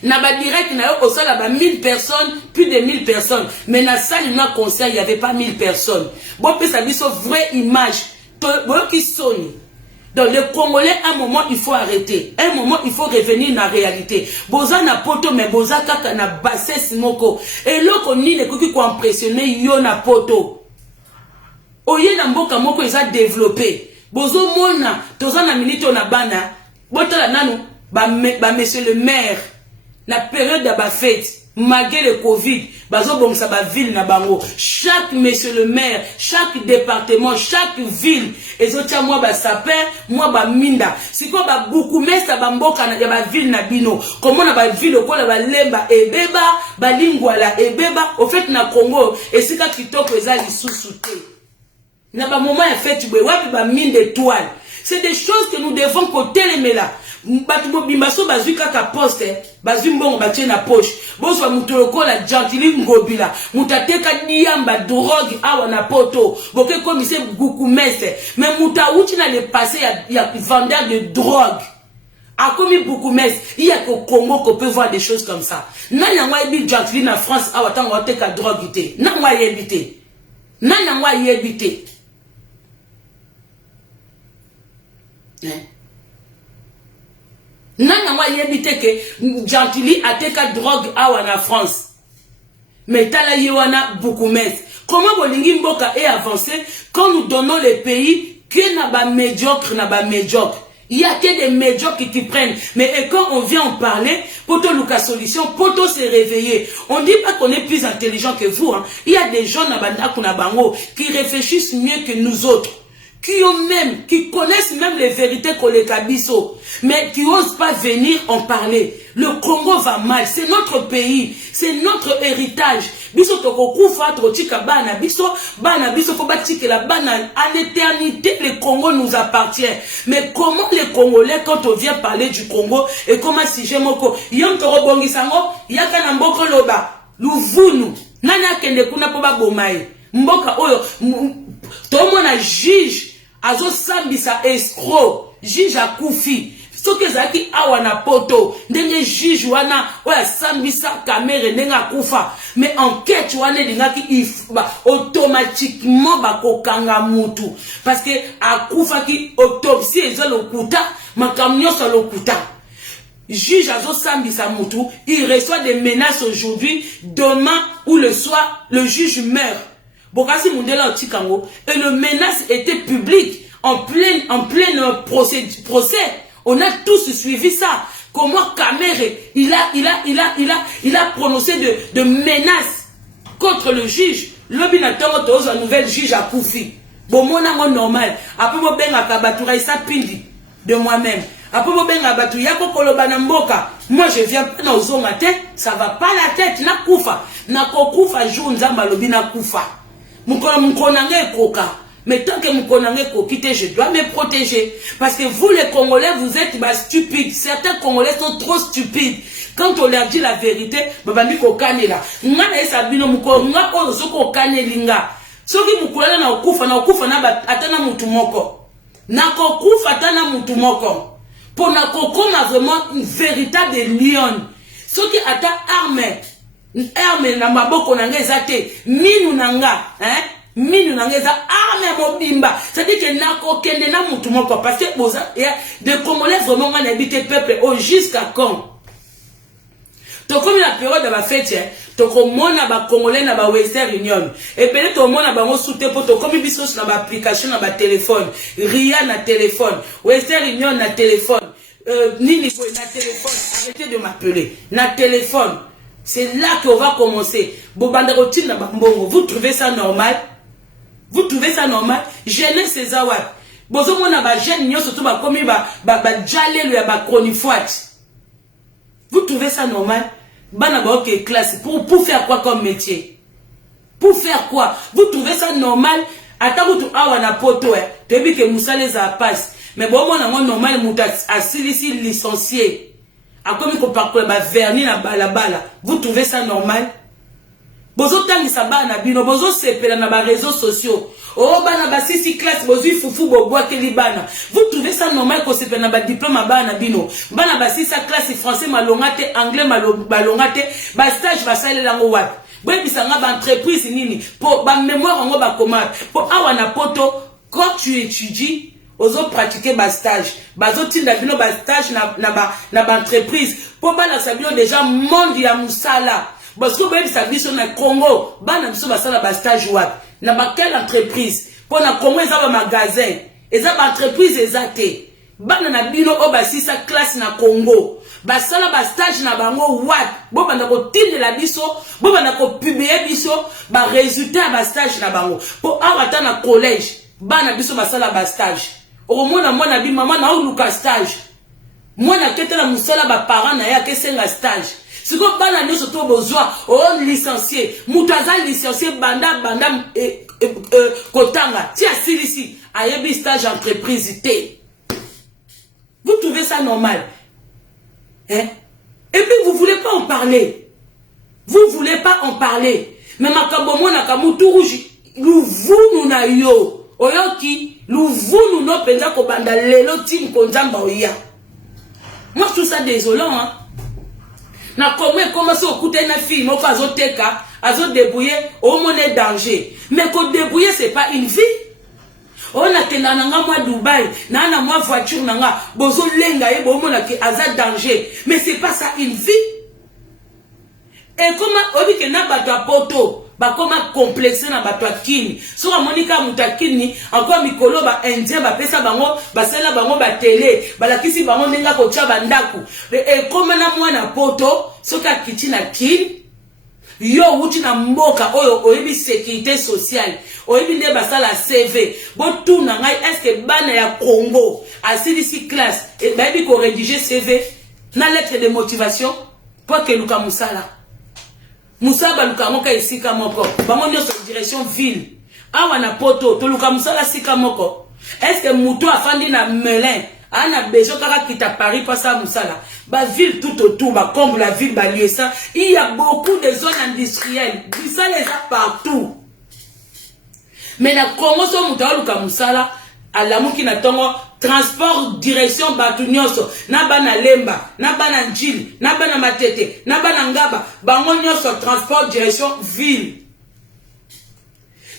Naba direct na yo au sol là 1000 personnes, plus de 1000 personnes. Mais dans la salle de concert, il n'y avait pas 1000 personnes. Bon, ça dit une vraie image. Bon, qui sonne. Dans le Congolais, à un moment, il faut arrêter. À un moment, il faut revenir dans la réalité. Boza na poto, mais boza kaka na bassesse moko. Et là, on dit que qu'on impressionné, yo na poto. Oye na mboka moko, ils ont développé. Bozo mona, toza na minito na bana. Botala nanu, ba monsieur le maire. La période de la fête, malgré le Covid, ville na bango. Chaque monsieur le maire, chaque département, chaque ville, et autres moi ba saper, moi ba minda. Si quoi ba beaucoup mais ça ba mboka na ba ville na bino. Comment na ba ville ko la ba lemba e beba, ba lingwala e beba. Au fait na Congo, et c'est quand kitoko eza lisusu te. Na ba moment en fait tu wapi ba mine d'étoiles. C'est des choses que nous devons côté les là. Batubo bimbaso bazui kaka poste bazui mbongo batie na poche bozwa mutoloko la gentili ngobila mutateka diamba drogue awa na poto boke komise gukumese mais mutauchi na le passé ya vendeur de drogue a commis beaucoup mais il y a qu'au Congo qu'on peut voir des choses comme ça nanya ngwa ebi gentili na France awa tango ateka drogue ite nangwa yebite nanya ngwa yebite Nana moi yebite que Gentili a teka drogue en France. Mais tala yewana beaucoup mais. Comment bolingi mboka est avancé quand nous donnons les pays que n'a pas médiocre n'a pas médiocre. Il y a que des médiocres qui prennent. Mais quand on vient en parler, poto Lucas Solution, poto se réveiller. On ne dit pas qu'on est plus intelligent que vous. Hein. Il y a des gens qui réfléchissent mieux que nous autres. Qui connaissent même les vérités qu'on les cabisso, mais qui n'osent pas venir en parler. Le Congo va mal, c'est notre pays, c'est notre héritage. Biso toko kufa trotika bana biso ko batike la bana à l'éternité. Le Congo nous appartient. Mais comment les Congolais quand on vient parler du Congo et comment si j'aimoko yam toro bongisango yaka na mboko loba luvunu nana kende kuna po ba bomaye mboka oyo tomo na juge azo sambisa escroc juge akufi soki ezalaki awa na poto ndenge juge wana oya sambisa kamere ndenge akufa mais enquête wana elingaki automatiquement bakokanga mutu parce que akufaki autopsie eza lokuta makambo nyonso lokuta. Juge azo sambisa mutu, il reçoit des menaces aujourd'hui, demain ou le soir le juge meurt. Bokasi Mundela Otikango, et le menace était public en plein procès. On a tous suivi ça. Comment Kamere, il a prononcé de menaces contre le juge. L'obinateur de la nouvelle juge à Koufi. Bon, mon amour normal. Après, mon ben à Kabatura, il s'appindi de moi-même. Après, mon ben à Batu, Yako Kolobanamboka. Moi, je viens pas dans le tête, ça va pas la tête. Na Koufa. Na Koufa, jour, Nzamba, Lobina Koufa. Mais tant que je dois me protéger. Parce que vous les Congolais, vous êtes stupides. Certains Congolais sont trop stupides. Quand on leur dit la vérité, vraiment une véritable lion. Ce qui a ta arme. Arme na maboko na ngeza te minu nanga minu na ngeza arme mobimba c'est-à-dire que nako kende na mutu moko parce que boza de Congolais vraiment on habite peuple au jusqu'à quand to comme la période de la fête to komona ba Congolais na ba Western Union et peut-être to mona ba soute pour to comme biso na ba application na ba téléphone Ria na téléphone Western Union na téléphone nini ko na téléphone arrêtez de m'appeler na téléphone. C'est là qu'on va commencer. Vous trouvez ça normal? Vous trouvez ça normal? Jeunesse c'est zawad. Bozo mona ba jeune nyo surtout ba komi ba jale le ba chronifoite. Vous trouvez ça normal? Bana ba ok classe pour faire quoi comme métier? Pour faire quoi? Vous trouvez ça normal? Atakutu awa na poto tebi ke musale za passe. Mais bon mona normal muta asilisi licencié. A comme qu'on parle vernis na balabala, vous trouvez ça normal? Bozo tangi saba na bino, bozo sepela na ba réseaux sociaux. Oh bana ba sisi classe bozo fufu boboa ke libana. Vous trouvez ça normal qu'on sepela na ba diplôme bana bino? Bana ba sisi classe français malongate, anglais malongate, ba stage ba sale lango wapi? Boye bisanga ba entreprise nini? Po ba mémoire ngo ba komata. Po awa na poto quand tu étudies ozo pratiquer ba stage bazo tinda bino ba stage na ba entreprise po bana sabino déjà monde ya musala parce que ba biso na Congo bana biso basala ba stage wapi na ba quelle entreprise po na Congo eza ba magasin eza ba entreprise ezate bana na bino o ba sisa classe na Congo basala ba stage na bango wapi bo bana ko tindela biso bo bana ko publier biso ba résultat ba stage na bango po awata na collège bana biso basala ba stage. Au moins, moi, na bi maman na ou luka stage. Moi, na kete la musala ba parents na ya kese la stage. Si ko bana nyo soto besoin, on licencié. Mutaza licencié banda kotanga. Ti asilisi ayebi stage entreprise té. Vous trouvez ça normal? Hein? Et puis vous voulez pas en parler. Vous voulez pas en parler. Mais makambo mo na kamutu rouge. Vous na yo. Oyoki l'ouvunu no penza ko banda lelo tim konzamba oya. Moi je trouve ça désolant hein. Na comment ça okuter na fille moko azoteka, azo débrouiller au monnaie danger. Mais ko débrouiller c'est pas une vie. On a tena nanga moi Dubaï, nana moi voiture nanga, bozo lenga e bomo na ki aza danger. Mais c'est pas ça une vie. Et comment on dit que na bato a poto, ba comment complexé na bato a kini. Sur Monica mutakini, encore mikolo ba indien ba pesa bango, ba sela bango ba télé, ba la kisi bango nenga ko cha bandaku. Et comment na moi na poto, soka kiti na kini. Yo wuti na mboka oyo oyebi sécurité sociale oyebi nde basala CV botu na ngai est-ce que bana ya Congo asilisi classe et bayebi ko rédiger CV na lettre de motivation pour que luka musala musaba luka moka esika moko bango nyonso direction ville awa na poto to luka musala sika moko est-ce que muto afandi na Melun ana besoin kaka kita Paris pas ça musala ba ville tout autour ba comme la ville ba lieu ça il y a beaucoup de zones industrielles ça les a partout mais na Congo so muta luka musala alamuki na tongo transport direction batu nyonso na bana lemba na bana njili na bana matete na bana ngaba bango nyonso transport direction ville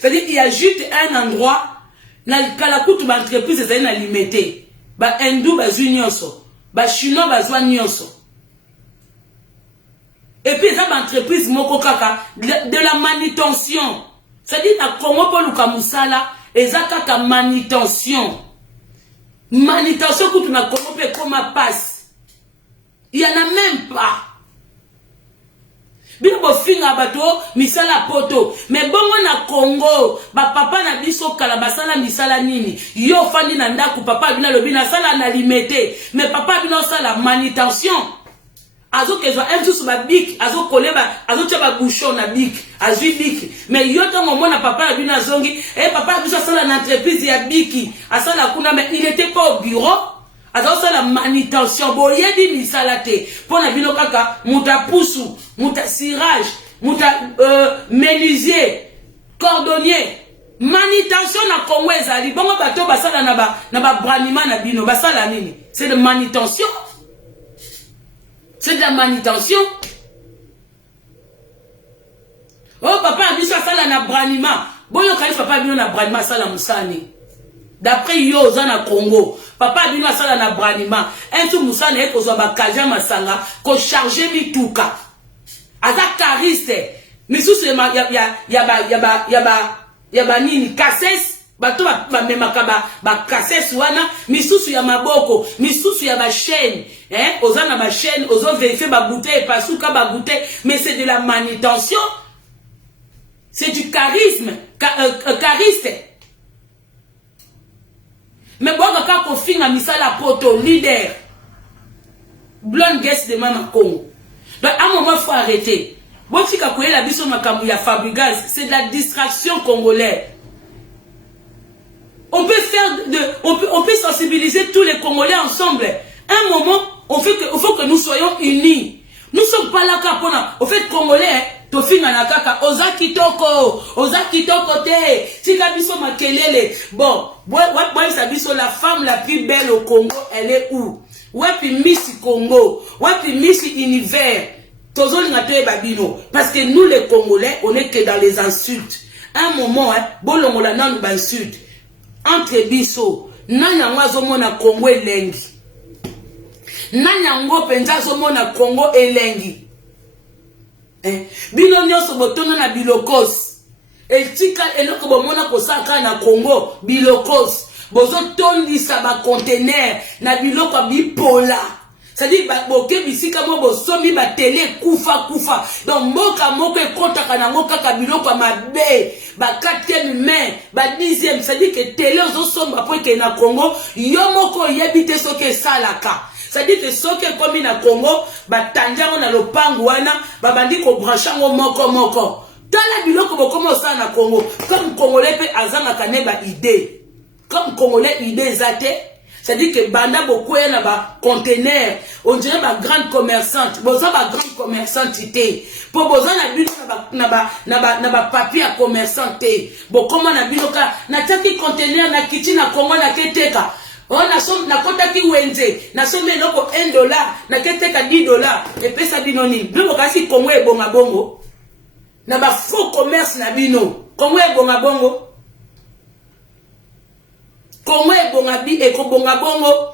c'est-à-dire il y a juste un endroit na kalakutu ba entreprise ça na limité ba hindou ba nyonso ba chinois ba zwa nyonso et puis ça ba entreprise moko kaka de la manutention c'est-à-dire na Congo po luka musala eza kaka manutention kutu na Congo pe koma passe il y en a même pas bino bofinga bato misala poto mais bongo na Congo ba papa na biso kala basala misala nini yo fandi na ndaku papa bina lobi na sala na limité mais papa bino sala manutention azo kezo entusu ba bik azo koleba azo tshaba bouchon na bik azui bik mais yo tongo mona papa bino azongi papa biso sala na entreprise ya biki asala kuna mais il était pas au bureau azo sala manutention boyebi misala te pona bino kaka muta pusu muta cirage muta menuisier cordonnier manutention na Congo ezali bongo bato basala na ba branima na bino basala nini c'est de manutention c'est de la manutention oh papa biso sala na branima boyo kali papa bino na branima sala musani d'après yo za na Congo papa bino sala na branima entu musani e kozwa ba kaja masanga ko charger bituka aza cariste misusu ya ba nini kasses bato ba memaka ba kasses wana misusu ya maboko misusu ya ba chaîne ozana ba chaîne ozo vérifier ba bouteille pasuka ba bouteille mais c'est de la manutention c'est du charisme cariste mais bon ka ko finga misala poto leader blonde guest de mama Congo. Donc à un moment faut arrêter. Bon fika koyela biso makambu ya Fabregas, c'est de la distraction congolaise. On peut sensibiliser tous les Congolais ensemble. Un moment, il faut que nous soyons unis. Nous sommes pas là kapona. Au fait Congolais, to finga na kaka oza kitoko te. Tika biso makelele. Bon, ça biso la femme la plus belle au Congo, elle est où? Ouais puis Miss Congo, ouais puis Miss Univers. Parce que nous les Congolais, on est que dans les insultes. Un moment, bolongola nan insulte. Entre biso, nanyango azomona Congo elengi. Nanyango penza azomona Congo elengi. Bino nyonso botono na bilokos. Etika eloko bomona kosaka na Congo bilokos. Bozo tondisa ba conteneur na biloko bipola. C'est-à-dire boke bisika mo bosomi ba télé kufa. Donc moka moko ekotaka na moka ka biloko mabe ba 4e main ba 10e c'est-à-dire que télé ozo somba po ke na Congo yo moko yebite soke salaka. C'est-à-dire que soke komi na Congo ba tanjango na lopangu wana ba bandi ko branchango moko. Tala biloko bokomo sa na Congo comme Congolais pe azanga kaneba idée. Comme Congolais idée zate. C'est-à-dire que banda beaucoup na ba conteneur, on dirait ba grande commerçante, boza ba grande commerçante té. Pour boza na bino na ba papier à commerçante. Bo comment na bino ka na taki conteneur na kiti na Congo na keteka. On a som na kota ki wenze, na somme loko $1, na keteka $10 et pesa bino ni. Bino kasi Congo e bonga bongo. Na ba faux commerce na bino. Congo e bonga bongo. Congo et Bongabi et Kobongabongo.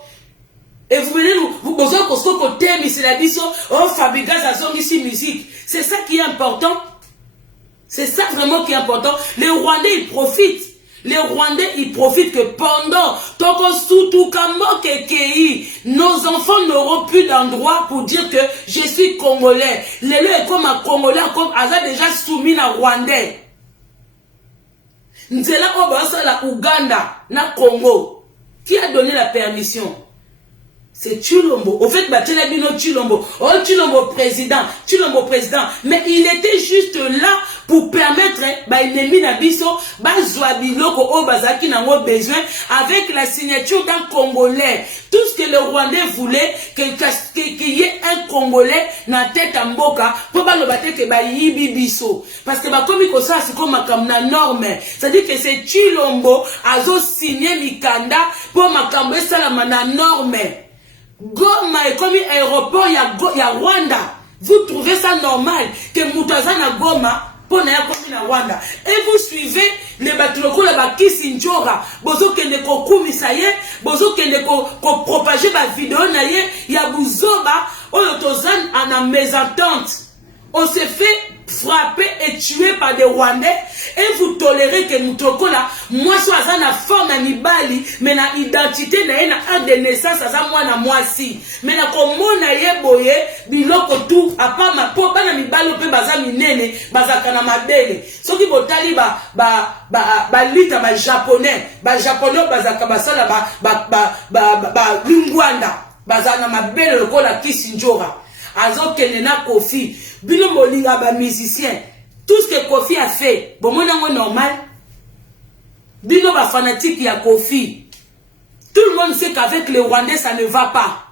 Et vous venez vous posez au côté, mais c'est la vision, oh, Fabregas a son ici musique. C'est ça qui est important. C'est ça vraiment qui est important. Les Rwandais, ils profitent. Les Rwandais, ils profitent que pendant nos enfants n'auront plus d'endroit pour dire que je suis Congolais. Les est comme un Congolais, comme Aza déjà soumis à Rwandais. Nzela Obasa la Ouganda, na Congo. Qui a donné la permission? C'est Tshilombo. Au fait, Tshilombo. Oh, Tshilombo président. Mais il était juste là pour permettre, l'ennemi Nabiso, Zouabiloko, Obazaki n'a besoin, avec la signature d'un Congolais. Tout ce que le Rwandais voulait, qu'il y ait un Congolais dans la tête en boca, pour pas le battre que Yibi Biso. Parce que, comme il ça, c'est comme la norme. C'est-à-dire que c'est Tshilombo, a signé Mikanda, pour ma cambe, ça la norme. Goma est comme aéroport, il y a Rwanda. Vous trouvez ça normal que Moutazana Goma pour na comme na Rwanda. Et vous suivez les bateaux là qui Sinjora, bozo kende ko kumisaye, bozo kende ko propager ba vidéo na ye, ya buzoba oyotozan ana mésentente. On s'est fait frapper et tuer par des Rwandais et vous tolérez que nous trouvons là, moi je suis en forme à Mibali, mais na identité na acte de naissance à moi na moi si, mais na comment na ye boye biloko tout à part ma papa na Mibali pe baza minene bazaka na mabele soki botali ba lita ba japonais bazaka basala ba lingwanda baza na mabele lokola Kisinjora azokende na Kofi bino molinga ba musicien tout ce que Kofi a fait bon monango normal bino ba fanatique ya Kofi tout le monde sait qu'avec les Rwandais ça ne va pas.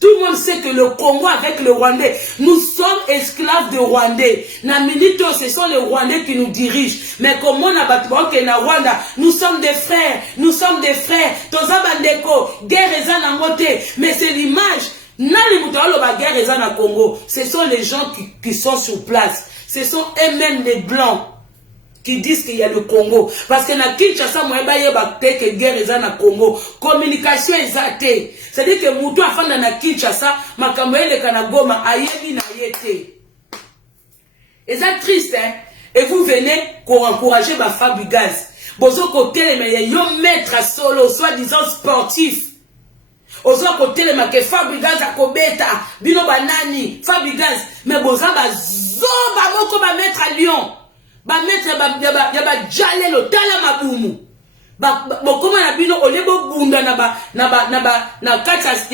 Tout le monde sait que le Congo avec le Rwandais, nous sommes esclaves de Rwandais. Na minute, ce sont les Rwandais qui nous dirigent. Mais comme on a battu na Rwanda, nous sommes des frères. Toza bandeko, guerre en moté. Mais c'est l'image. Guerre en Congo. Ce sont les gens qui sont sur place. Ce sont eux-mêmes les blancs qui disent qu'il y a le Congo. Parce que na Kinshasa, moi, que guerre est na Congo. Communication exacte. C'est-à-dire que Moutou a fait na Kinshasa, ma caméra de Kanagoma, ayebi na yete. Et c'est triste, hein. Et vous venez pour encourager ma Fabregas. Bozo côté, mais il y a un maître solo, soi-disant sportif. Ozo côté, mais que Fabregas a kobeta, bino banani, Fabregas, mais boza ba zoba moko ba maître à Lyon. Ba mettre ba jale lo tala mabumu bokoma na bino olebo bunda na katsas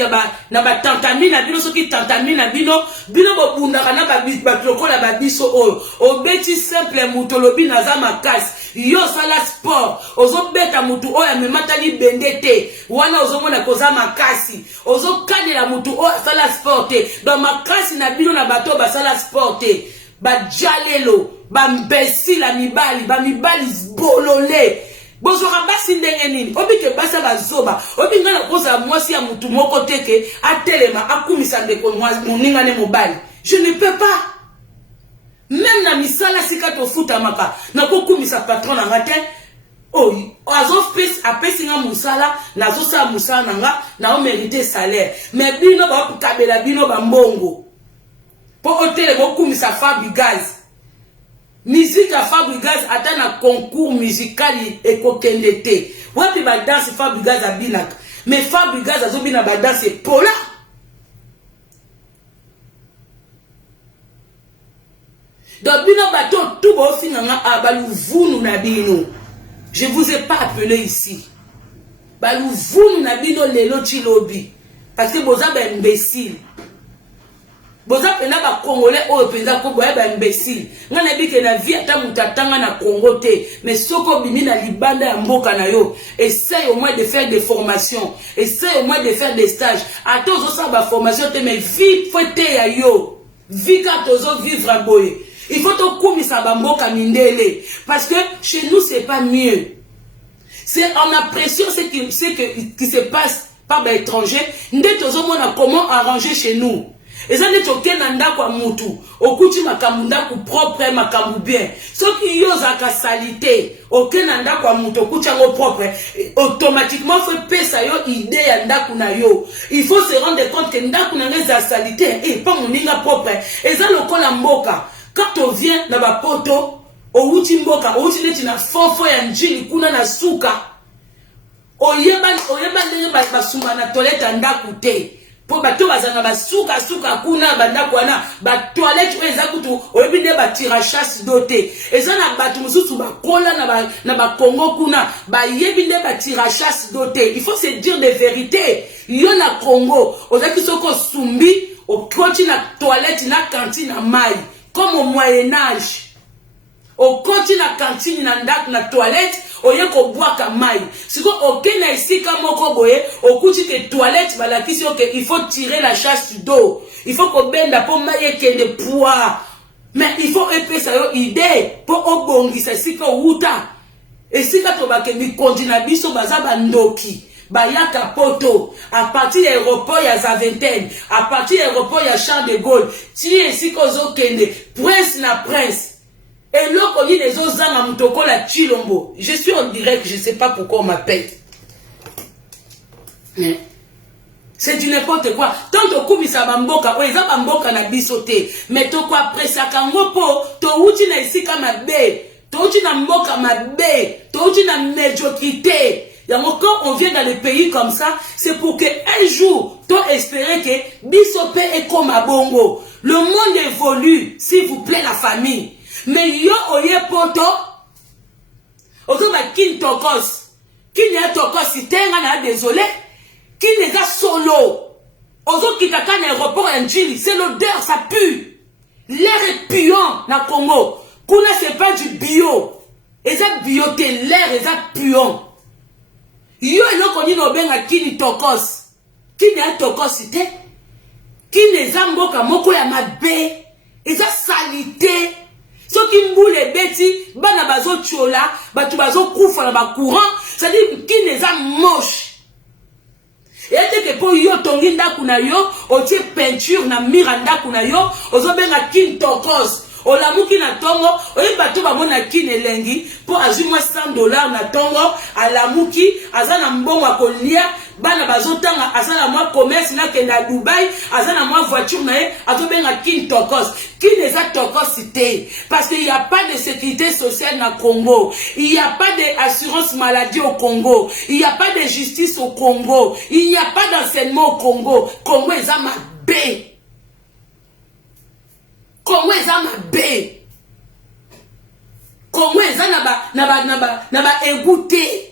na ba tantami na bino soki tantami na bino bo bunda kana ba lokola ba biso oyo obeti simple muto lobi na za makasi yo sala sport ozo beta mutu oyo mematali bendete wana ozo mona koza makasi ozo kanela mutu oyo sala sport te do makasi na bino na bato ba sala sport te ba jalelo ba mbesi la mibali bolole bozo rabasi ndenge nini obi ke basa bazoba obi ngana koza mwasi ya mutu moko teke atelema akumisa ndeko moninga ne mobali je ne peux pas même na misala sika to futa maka na ko kumisa patron na ngate oh azo pes apesi nga musala nazo sa musala nga na o mériter salaire mais bino ba kabela bino ba mbongo po hôtel mo kumisa Fabregas. Musique à Fabregas atteint un concours musical et kokende te. Wapi ba danse Fabregas a binak. Mais Fabregas a zobina ba danse pola. Donc bino bato tout bo finanga abalu vunu na bino. Je vous ai pas appelé ici. Balu vunu na bino lelo chilobi. Parce que boza ba imbécile. Boza pena ba Congolais oyo penza ko boya ba imbécile. Ngana bike na vie ata mutatanga na Congo te, mais soko bimi na libanda ya mboka na yo. Essaye au moins de faire des formations, essaye au moins de faire des stages. Ata ozo sa ba formation te mais vie fete ya yo. Vie ka tozo vivre à boye. Il faut to kumisa ba mboka mindele parce que chez nous c'est pas mieux. C'est en appréciant ce qui se passe par l'étranger, nous devons comment arranger chez nous. eza neti okenda ndako ya mutu okuti makambo ndako propre makambo bien soki yo ozalaka salite okenda ndako ya mutu okuti yango propre automatiquement faut pesa yo idée ya ndako na yo il faut se rendre compte que ndako na ngeza salite pas moninga propre eza lokola mboka quand on vient na bapoto outi mboka outi neti na fofo ya njili kuna na suka oyeba ndenge basumba na toilette ndako te po bato bazanga basuka suka kuna bandako wana ba toilette oyo eza kutu oyebi nde batira chasse dote eza na bato mosusu bakola na bakongo kuna bayebi nde batira chasse dote. Il faut se dire des vérités. Yo na Congo ozaki soko osumbi okoti na toilette na cantine na mai comme au Moyen-Âge. Okoti na cantine na ndako na toilette oye ko boaka mai siko okena esika moko boye okuti ke toilette balakisi oke il faut tirer la chasse d'eau il faut ko benda po mai ekende poa mais il faut epesa yo idée po obongisa sika wuta esika to bakendi kondi na biso baza bandoki bayaka poto à partir de l'aéroport ya Zaventem à partir de l'aéroport ya Charles de Gaulle ti esika ozokende prince na prince. Et là, on dit les autres gens, la Chilombo. Je suis en direct, je ne sais pas pourquoi on m'appelle. C'est du n'importe quoi. Tant que tu as bamboka, ou eza bamboka na bisoté. Mais to quoi après ça, quand on to uti na ici comme ma bé, to uti na mboka ma bé, to uti na médiocrité. Quand on vient dans les pays comme ça, c'est pour que un jour, tu espérer que bisope est comme à Bongo. Le monde évolue, s'il vous plaît, la famille. Mais yo oye poto ozo ba kin tokos kin ya tokos tenga na désolé kin les a solo ozo kitaka na aéroport ya njili c'est l'odeur ça pue l'air est puant na Congo kuna c'est pas du bio eza bioté l'air eza puant yo eloko ni no benga kin tokos kin ya tokos te kin les a mboka moko ya mabe eza salité. Ce qui mboule beti, bana bazo chola, batu bazo kufa na ba courant, c'est-à-dire qui les a moche. Et que pour yo tongi ndaku na yo, otie peinture na miranda kuna yo, ozo benga kin tokos. Olamuki na tongo, oye batu ba mona kin elengi, pour azu moi $100 na tongo, alamuki, azana mbongo akolia, bana bazotanga azana moi commerce na kenda Dubaï azana moi voiture na azobenga kin tokos qui les a tokos cité parce qu'il n'y a pas de sécurité sociale na Congo, il n'y a pas d'assurance maladie au Congo, il n'y a pas de justice au Congo, il n'y a pas d'enseignement au Congo. Congo est ma bé, Congo est ma bé, Congo est na ba égoutté.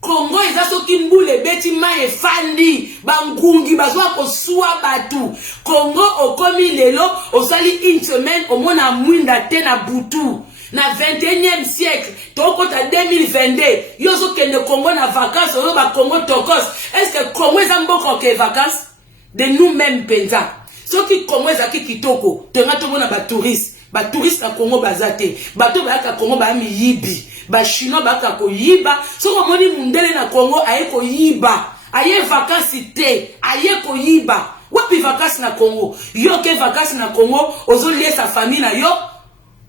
Congo eza soki mbule beti mai efandi bangungi bazwa kosua batu. Congo okomi lelo osali une semaine omona mwinda te na butu na 21e siècle tokota 2022 yozo kende Congo na vacances oyo ba Congo tokos. Est-ce que Congo eza mboka ke vacances de nous-mêmes penza soki Congo eza kitoko tenga tomona ba touriste na Congo bazate bato bayaka Congo ba mi yibi ba chinois baka ko yiba soko moni mundele na Congo aye ko yiba aye vacances te aye ko yiba wapi vacances na Congo yo ke vacances na Congo ozo lier sa famille na yo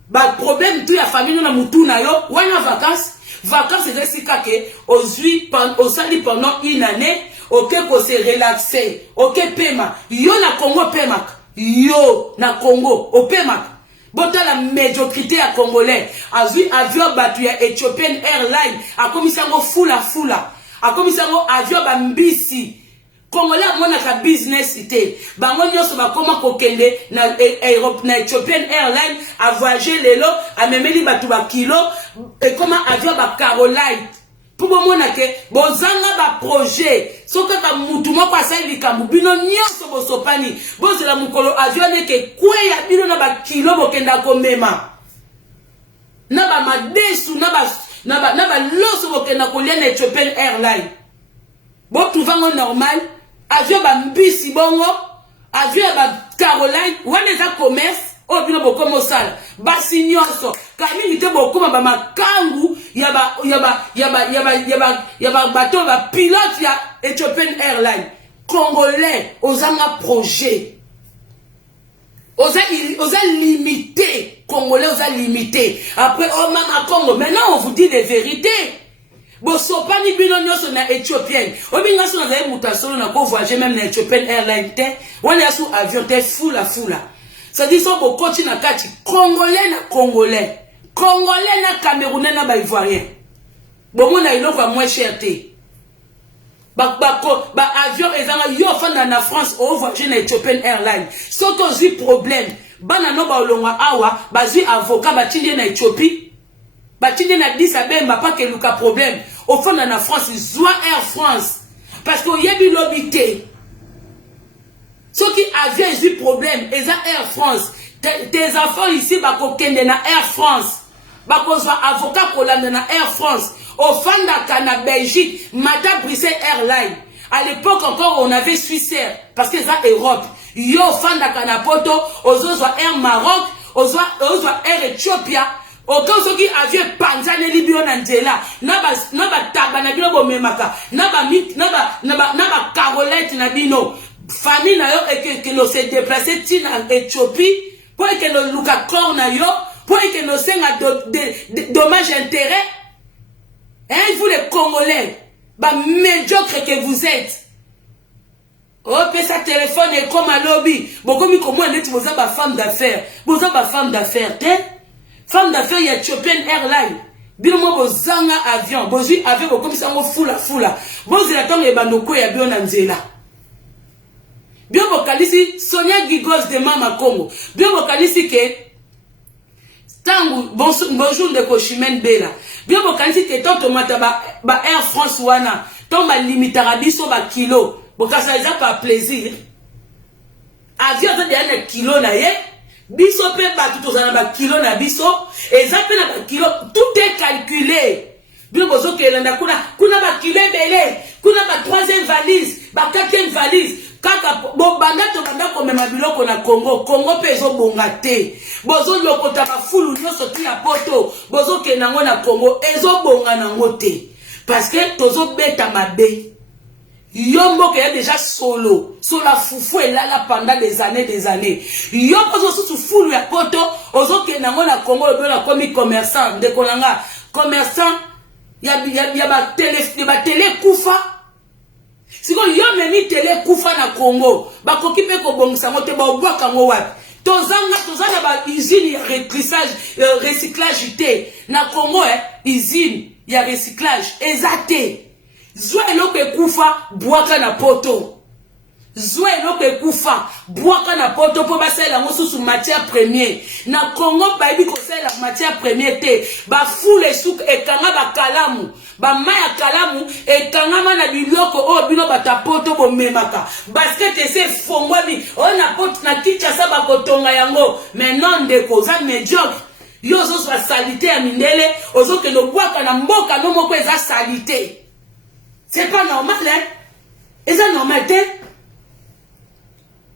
ba problème tout ya famille na mutu na yo wana vacances c'est sika ke ozui osali pendant une année ok ko se relaxer ok pema yo na Congo pema yo na Congo o pema. Bota la médiocrité à Congolais. Azui avion batu ya Ethiopian Airlines. A komisango fula. A komisango avion ba mbisi. Congolais mona ka business ite. Bango nyoso ba koma kokende na Ethiopian Airlines a voyager lelo a memeli batu ba kilo et comment avion ba Caroline. Pour mona ke bozanga ba projet soka ka mutu moko asali likambu bino nyonso bosopani bozela mukolo avion ke kweya bino na ba kilo bokenda komema na ba madesu na ba loso bokenda kolia na Ethiopian Airlines bo trouvango normal avion ba mbisi bongo avion ba Caroline wana za commerce o bino bokomo sala basi nyonso kami te bokoma ba makangu ya ba bateau ba pilote ya Ethiopian Airlines. Congolais ozanga projet osa limité. Congolais, osa limité. Après, oh, maman Congo. Maintenant, on vous dit les vérités. Bon, so pas ni bino nyoso na éthiopienne. Obi ngaso na zaye mutasolo na ko voyager même na Ethiopian Airlines te. Wani asu avion te fula. Ça dit so bo coach na kati Congolais na Congolais. Congolais na Camerounais na ba Ivoirien. Bon mon na iloko a moins cher te. Ba avion ezanga yo fanda na France au voyager na Ethiopian Airlines. So ko zi problème. Bana no ba olongwa awa ba zi avocat ba tindie na Éthiopie. Ba tindie na Addis Abeba pas que luka problème. Au fond dans la France, soit Air France. Parce qu'il y a du lobby. Ceux qui avaient eu problème, ils ont Air France. Tes enfants ici, bah, qu'on na Air France. Bah, qu'on soit avocat pour la na Air France. Au fond de la Belgique, Madame Bruxelles Airlines. À l'époque encore, on avait Swissair. Parce que ça Europe. Yo, au fond de la poto, aux autres Air Maroc, aux autres Air Ethiopia. Aucun ceux qui avaient Panzane Libyo Nandela, naba tabanabino bomemaka, naba Carolette Nabino, famille na yo et que nous se déplacer en Éthiopie, pour que nous luka corps na yo, pour que nous senga dommages intérêts. Hein, vous les Congolais, bah médiocre que vous êtes. Oh, pesa téléphone et comme un lobby. Bon, comme comment on est, vous avez ma femme d'affaires. Vous avez ma femme d'affaires, t'es? Femme d'affaires, il y a Ethiopian Airlines. Bien moi, vous avez un avion. Vous avez un avion, comme ça, on foula. Vous avez un avion, bandoko, il y a bien un zéla. Bien vous kalisi, Sonia Gigos de Mama Congo. Bien vous kalisi que, tangu, bonjour de Kochimen Bela. Bien vous kalisi que, tant tomata, ba Air France wana, tant ma limite arabiso, ba kilo. Bon, quand ça, pas plaisir. Avion, ça, il y a un kilo, na ye. Biso pe batu tozana ba kilo na biso eza pe na ba kilo tout est calculé bien bozo ke landa kuna ba kilo belé kuna ba troisième valise ba quatrième valise kaka bo banda to banda ko mema biloko na Congo pe ezo bonga te bozo lokota ba fulu nyoso ti na poto bozo ke nango na Congo ezo bonga nango te parce que tozo beta mabe Yombo qui est déjà solo, sur la foufou et là pendant des années. Yombo qui est fou le poto, ozo qui nango na Congo le la comme commerçant, de konanga commerçant, y a télé kufa. Si kon yo meni télé kufa na Congo, ba kokipe ko bongisa mote ba obwa kango wapi. Tozanga ba usine ya recyclage té na Congo usine ya recyclage ezate. Zwa eloko ekufa bwaka na poto. Zwa eloko ekufa bwaka na poto po basala mosusu matière première. Na Congo baibi ko sala matière première te. Ba fule souk ekanga ba kalamu. Ba maya kalamu ekanga na biloko o bino bata poto bo memaka. Basket ese fongwami o na poto na Kinshasa ba kotonga yango. Mais non ndeko za médiocre. Yo zo soit salité ya mindele, ozo ke no bwaka na mboka no moko eza salité. C'est pas normal, hein? Et ça normal,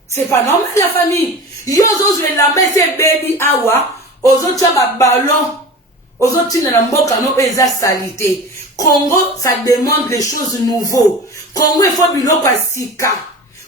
c'est pas normal, la famille. Yo, je la mets, c'est baby awa. Aux autres, ballon. Aux autres, tu n'as pas no eza salité. Congo, ça demande des choses nouveaux. Congo, il faut bilo pasika.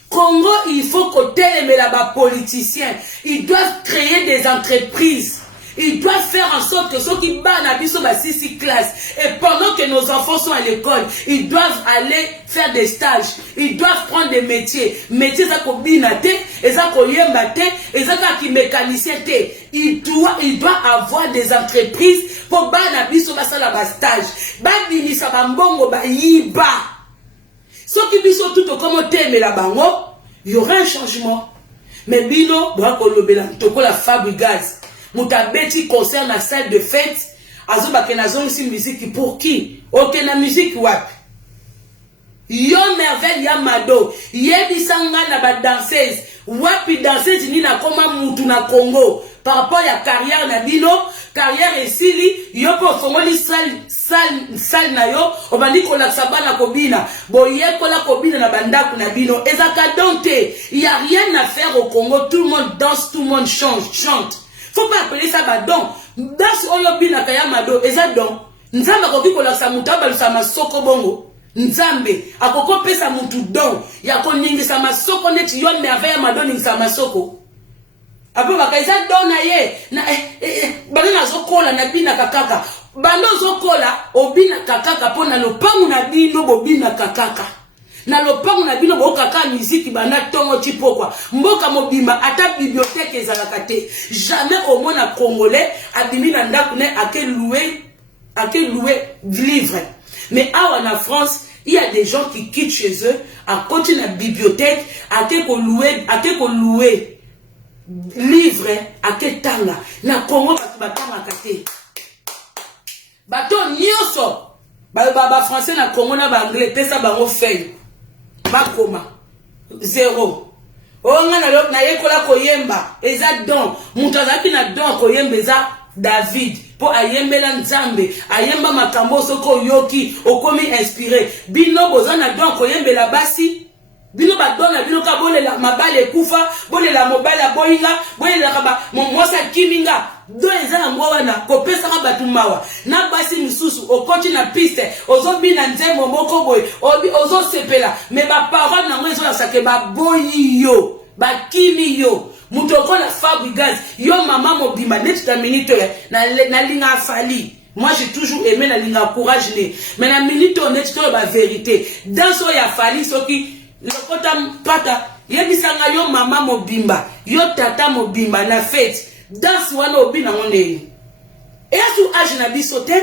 Congo, il faut côté les là-bas politiciens. Ils doivent créer des entreprises. Ils doivent faire en sorte que ceux qui battent à biso ba 6 classes et pendant que nos enfants sont à l'école, ils doivent aller faire des stages, ils doivent prendre des métiers. Métiers ça ko binate, et ça ko yembate, et ça qui mécanicien te. Il doit avoir des entreprises pour battre à biso ba sala ba stage. Ba binisa ba mbongo ba yiba. Ceux qui biso tout comme thème la bango, il y aura un changement. Mais bino doit ko lobela toko la Fabregas. Moutabeti concerne la salle de fête. Azoba kenazon aussi musique pour qui? Ok, la musique wap. Yo merveille ya mado. Yebisanga na ba danseuse. Wapi danseuse ni na koma mutu na Congo. Par rapport à la carrière na bino, carrière esili, yo po fongoli sal na yo, obandi ko la sabana kobina. Boye ko la kobina na bandaku na bino. Ezaka donte. Il y a rien à faire au Congo. Tout le monde danse, tout le monde chante. Faut pas appeler ça badon. Dans oyo bina kaya mado, eza don. Nzambe akoki ko la samuta ba sa masoko bongo. Nzambe akoko pesa mutu don. Ya ko ningi sa masoko neti yo merveille mado ningi sa masoko. Après bakaisa dona ye na bana zokola na bina kakaka. Bando zokola obina kakaka pona lopangu na bino bobina kakaka. Na lopangu na bino bo kaka musique bana tongo chipokwa. Mboka mobimba ata bibliothèque ezalaka te. Jamais au monde congolais abimi na ndaku ne ake louer livre. Mais en France, il y a des gens qui quittent chez eux à côté de la bibliothèque à louer livre à ketanga na Congo batanga kate bato nyoso ba français na Congo na ba anglais pesa bango fait bakoma zéro onga na yekola koyemba eza don mutazaki na don koyemba eza David po ayembela nzambe ayemba makambo soko yoki okomi inspiré bino bozana don koyembela basi bino badona bino ka bolela mabale kufa bolela mobala boyinga bolela kaba mosa kiminga do ezana ngwana kopesa ka batumawa na basi misusu okoti na piste ozobina nzembo moko boy ozo sepela me ba parole na ngwezo la sake ba boyiyo ba kimiyo mutoko la Fabregas yo mama mobima net ta minute na linga fali. Moi j'ai toujours aimé la linga courage mais la minute honnête to ba vérité dans so ya fali soki lokota pata yebisanga yo mama mobimba yo tata mobimba na fête dans wana obina ngone et asu age na bisote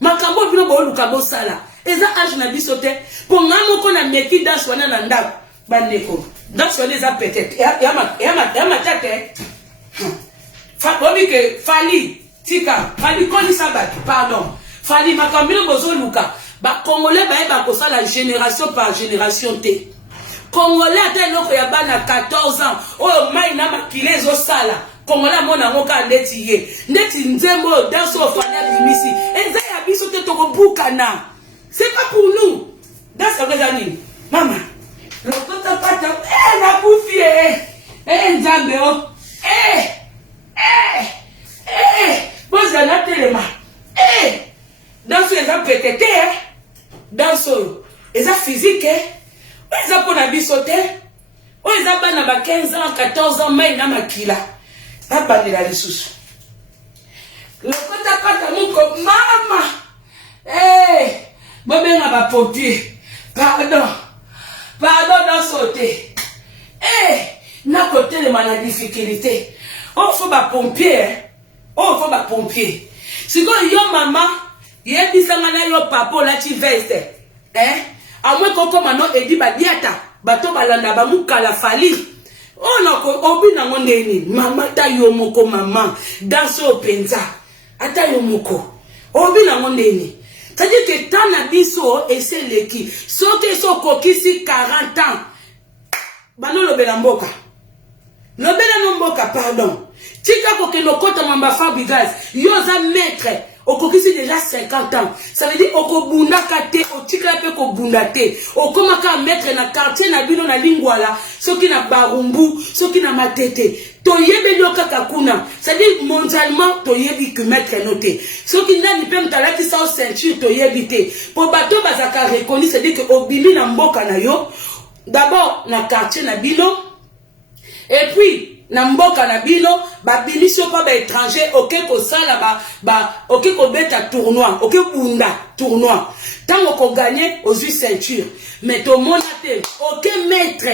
makambo bino bo luka bo sala eza age na bisote po ngamo ko na meki dans wana na ndako bandeko dans wana eza peut-être ya tate que fali tika fali koni sabatu pardon fali makambino bozo luka ba congolais ba ko sala génération par génération té congolais ata loko ya bana 14 ans oh mai na makile zo sala congolais mona ngoka ndeti ye ndeti nzembo danso fanya bimisi eza ya biso te toko bukana c'est pas pour nous dans ce que j'anime maman le kota pata na kufie nzambe o boza na telema dans ce eza pétété dans ce eza physique eza pona bisote eza bana ba 15 ans 14 ans mai na makila abandela lisusu lokota pata muko mama bobenga ba pompier pardon dans sauté na côté le mana difficulté faut ba pompier faut ba pompier siko yo mama yebisanga na yo papa la ti veste amwe koko mano edi ba diata bato balanda ba mukala fali nako obina ngondeni mama ta yo moko mama danso penza ata yo moko obina ngondeni c'est-à-dire que tana biso eseleki soki so kokisi 40 ans bano lobela mboka lobela no mboka pardon tika kokelo kota mamba Fabregas yoza maître okokisi déjà 50 ans ça veut dire okobunda kate otika pe ko bunda te okomaka maître na quartier na bino na lingwala soki na barumbu soki na matete toyebe nyoka kakuna ça veut dire mondialement toyebi que maître noté soki ndani pe mtalaki sa ceinture toyebi te po bato bazaka reconnu ça veut dire que obimi na mboka na yo d'abord na quartier na bino et puis na mboka na bino ba bimisio pa ba étranger OK ko sala ba OK ko beta tournoi OK bunda tournoi tango ko gagner aux ceinture mais to monate OK maître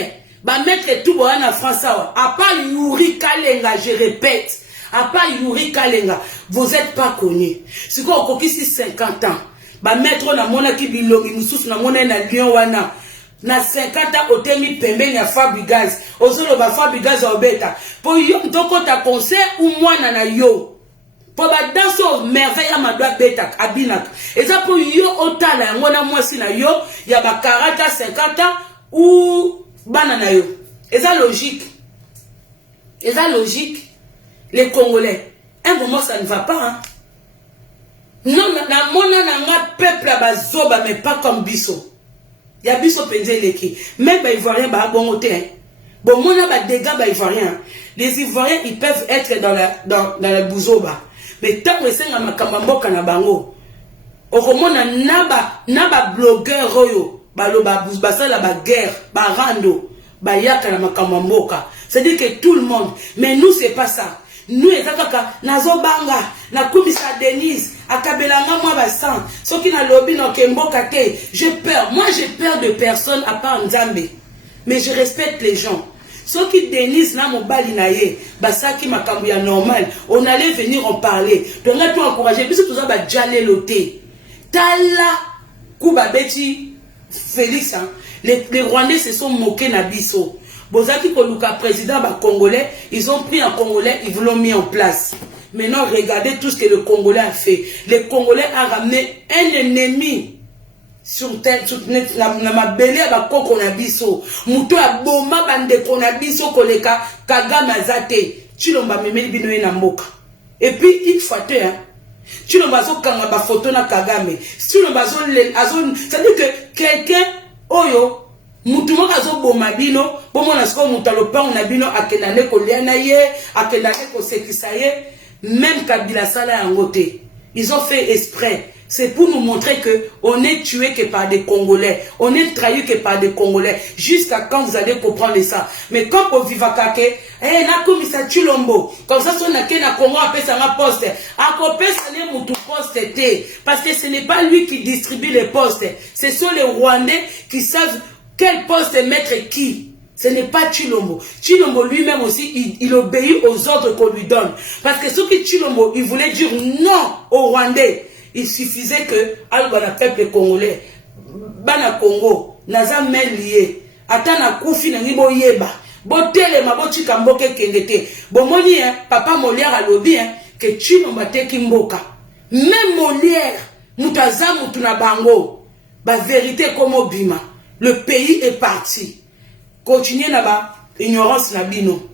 ba maître tout bon en France à part Yuri Kalenga je répète à part Yuri Kalenga vous êtes pas connu si ko kokisi 50 ans ba maître na mona ki bilongi mususu na mona na lion wana na 50 ans otemi pembeni ya Fabregas ozolo ba Fabregas obeta po yo ndoko ta concert ou mwana na yo po ba danso merveille madwa beta abinak eza po yo otala yango na mwasi na yo ya ba 40 50 ans ou bana na yo eza logique les Congolais un moment ça ne va pas hein? Non na mona na nga peuple bazoba mais pas comme biso ya biso penze leki même ba ivoirien ba bongote bon mona ba dégâts ba ivoirien les ivoiriens ils peuvent être dans la bouzoba mais tant que c'est ngama kamamboka na bango okomona naba blogueur oyo ba loba basala ba guerre ba rando ba yaka na makamamboka C'est-à-dire que tout le monde. Mais nous, c'est pas ça. Nous, ezakaka, nazo banga, na kumisa Denise, akabelanga moi basan, so qui na lobby na kemboka te. J'ai peur. Moi, j'ai peur de personne à part Nzambe. Mais je respecte les gens. Ceux qui Denise na mobali na ye, basa qui makambu ya normal, on allait venir en parler. Donc là, tu encourager, puisque tout ça va jaler loté. Tala, Kuba Beti, Félix, hein, les Rwandais se sont moqués na biso. Bozaki Koluka, président congolais, ils ont pris un Congolais, ils l'ont mis en place. Maintenant, regardez tout ce que le Congolais a fait. Le Congolais a ramené un ennemi sur terre, sur ma belle à Koko Nabiso. Mouto a bomba bande Konabiso Koleka, Kagame Zate. Chilomba Memeli Binoé Namboka. Et puis, il faut hein. Chilomba Zo Kangaba photo na Kagame. Chilomba Zo, c'est-à-dire que quelqu'un, Oyo, Moutouma Kazo Bomabino, Bomonasko Moutalopa, on a bino Akenane Koleanaye, Akenane Kosekisaye, même Kabila Sala Angote. Ils ont fait exprès. C'est pour nous montrer que on est tué que par des Congolais, on est trahi que par des Congolais. Jusqu'à quand vous allez comprendre ça? Mais quand on vit à Kake, eh, na comme ça Chilombo, comme ça son aké na Congo appelle ça ma poste. A copé ça n'est mon tout poste parce que ce n'est pas lui qui distribue les postes. Ce sont les Rwandais qui savent quel poste mettre qui. Ce n'est pas Chilombo. Chilombo lui-même aussi, il obéit aux ordres qu'on lui donne. Parce que ce qui Chilombo, il voulait dire non aux Rwandais. Il suffisait que Alba peuple congolais, Bana Congo, Naza lié, Atana Koufi Nangibo Yeba, Botele Mabochi Kamboke Kendete. Bon, moni, papa Molière a lobby, que Chilombo Teki Mboka. Même Molière, Moutaza Moutuna Bango, ba vérité comme Obima. Le pays est parti. Continuez là-bas, ignorance Nabino.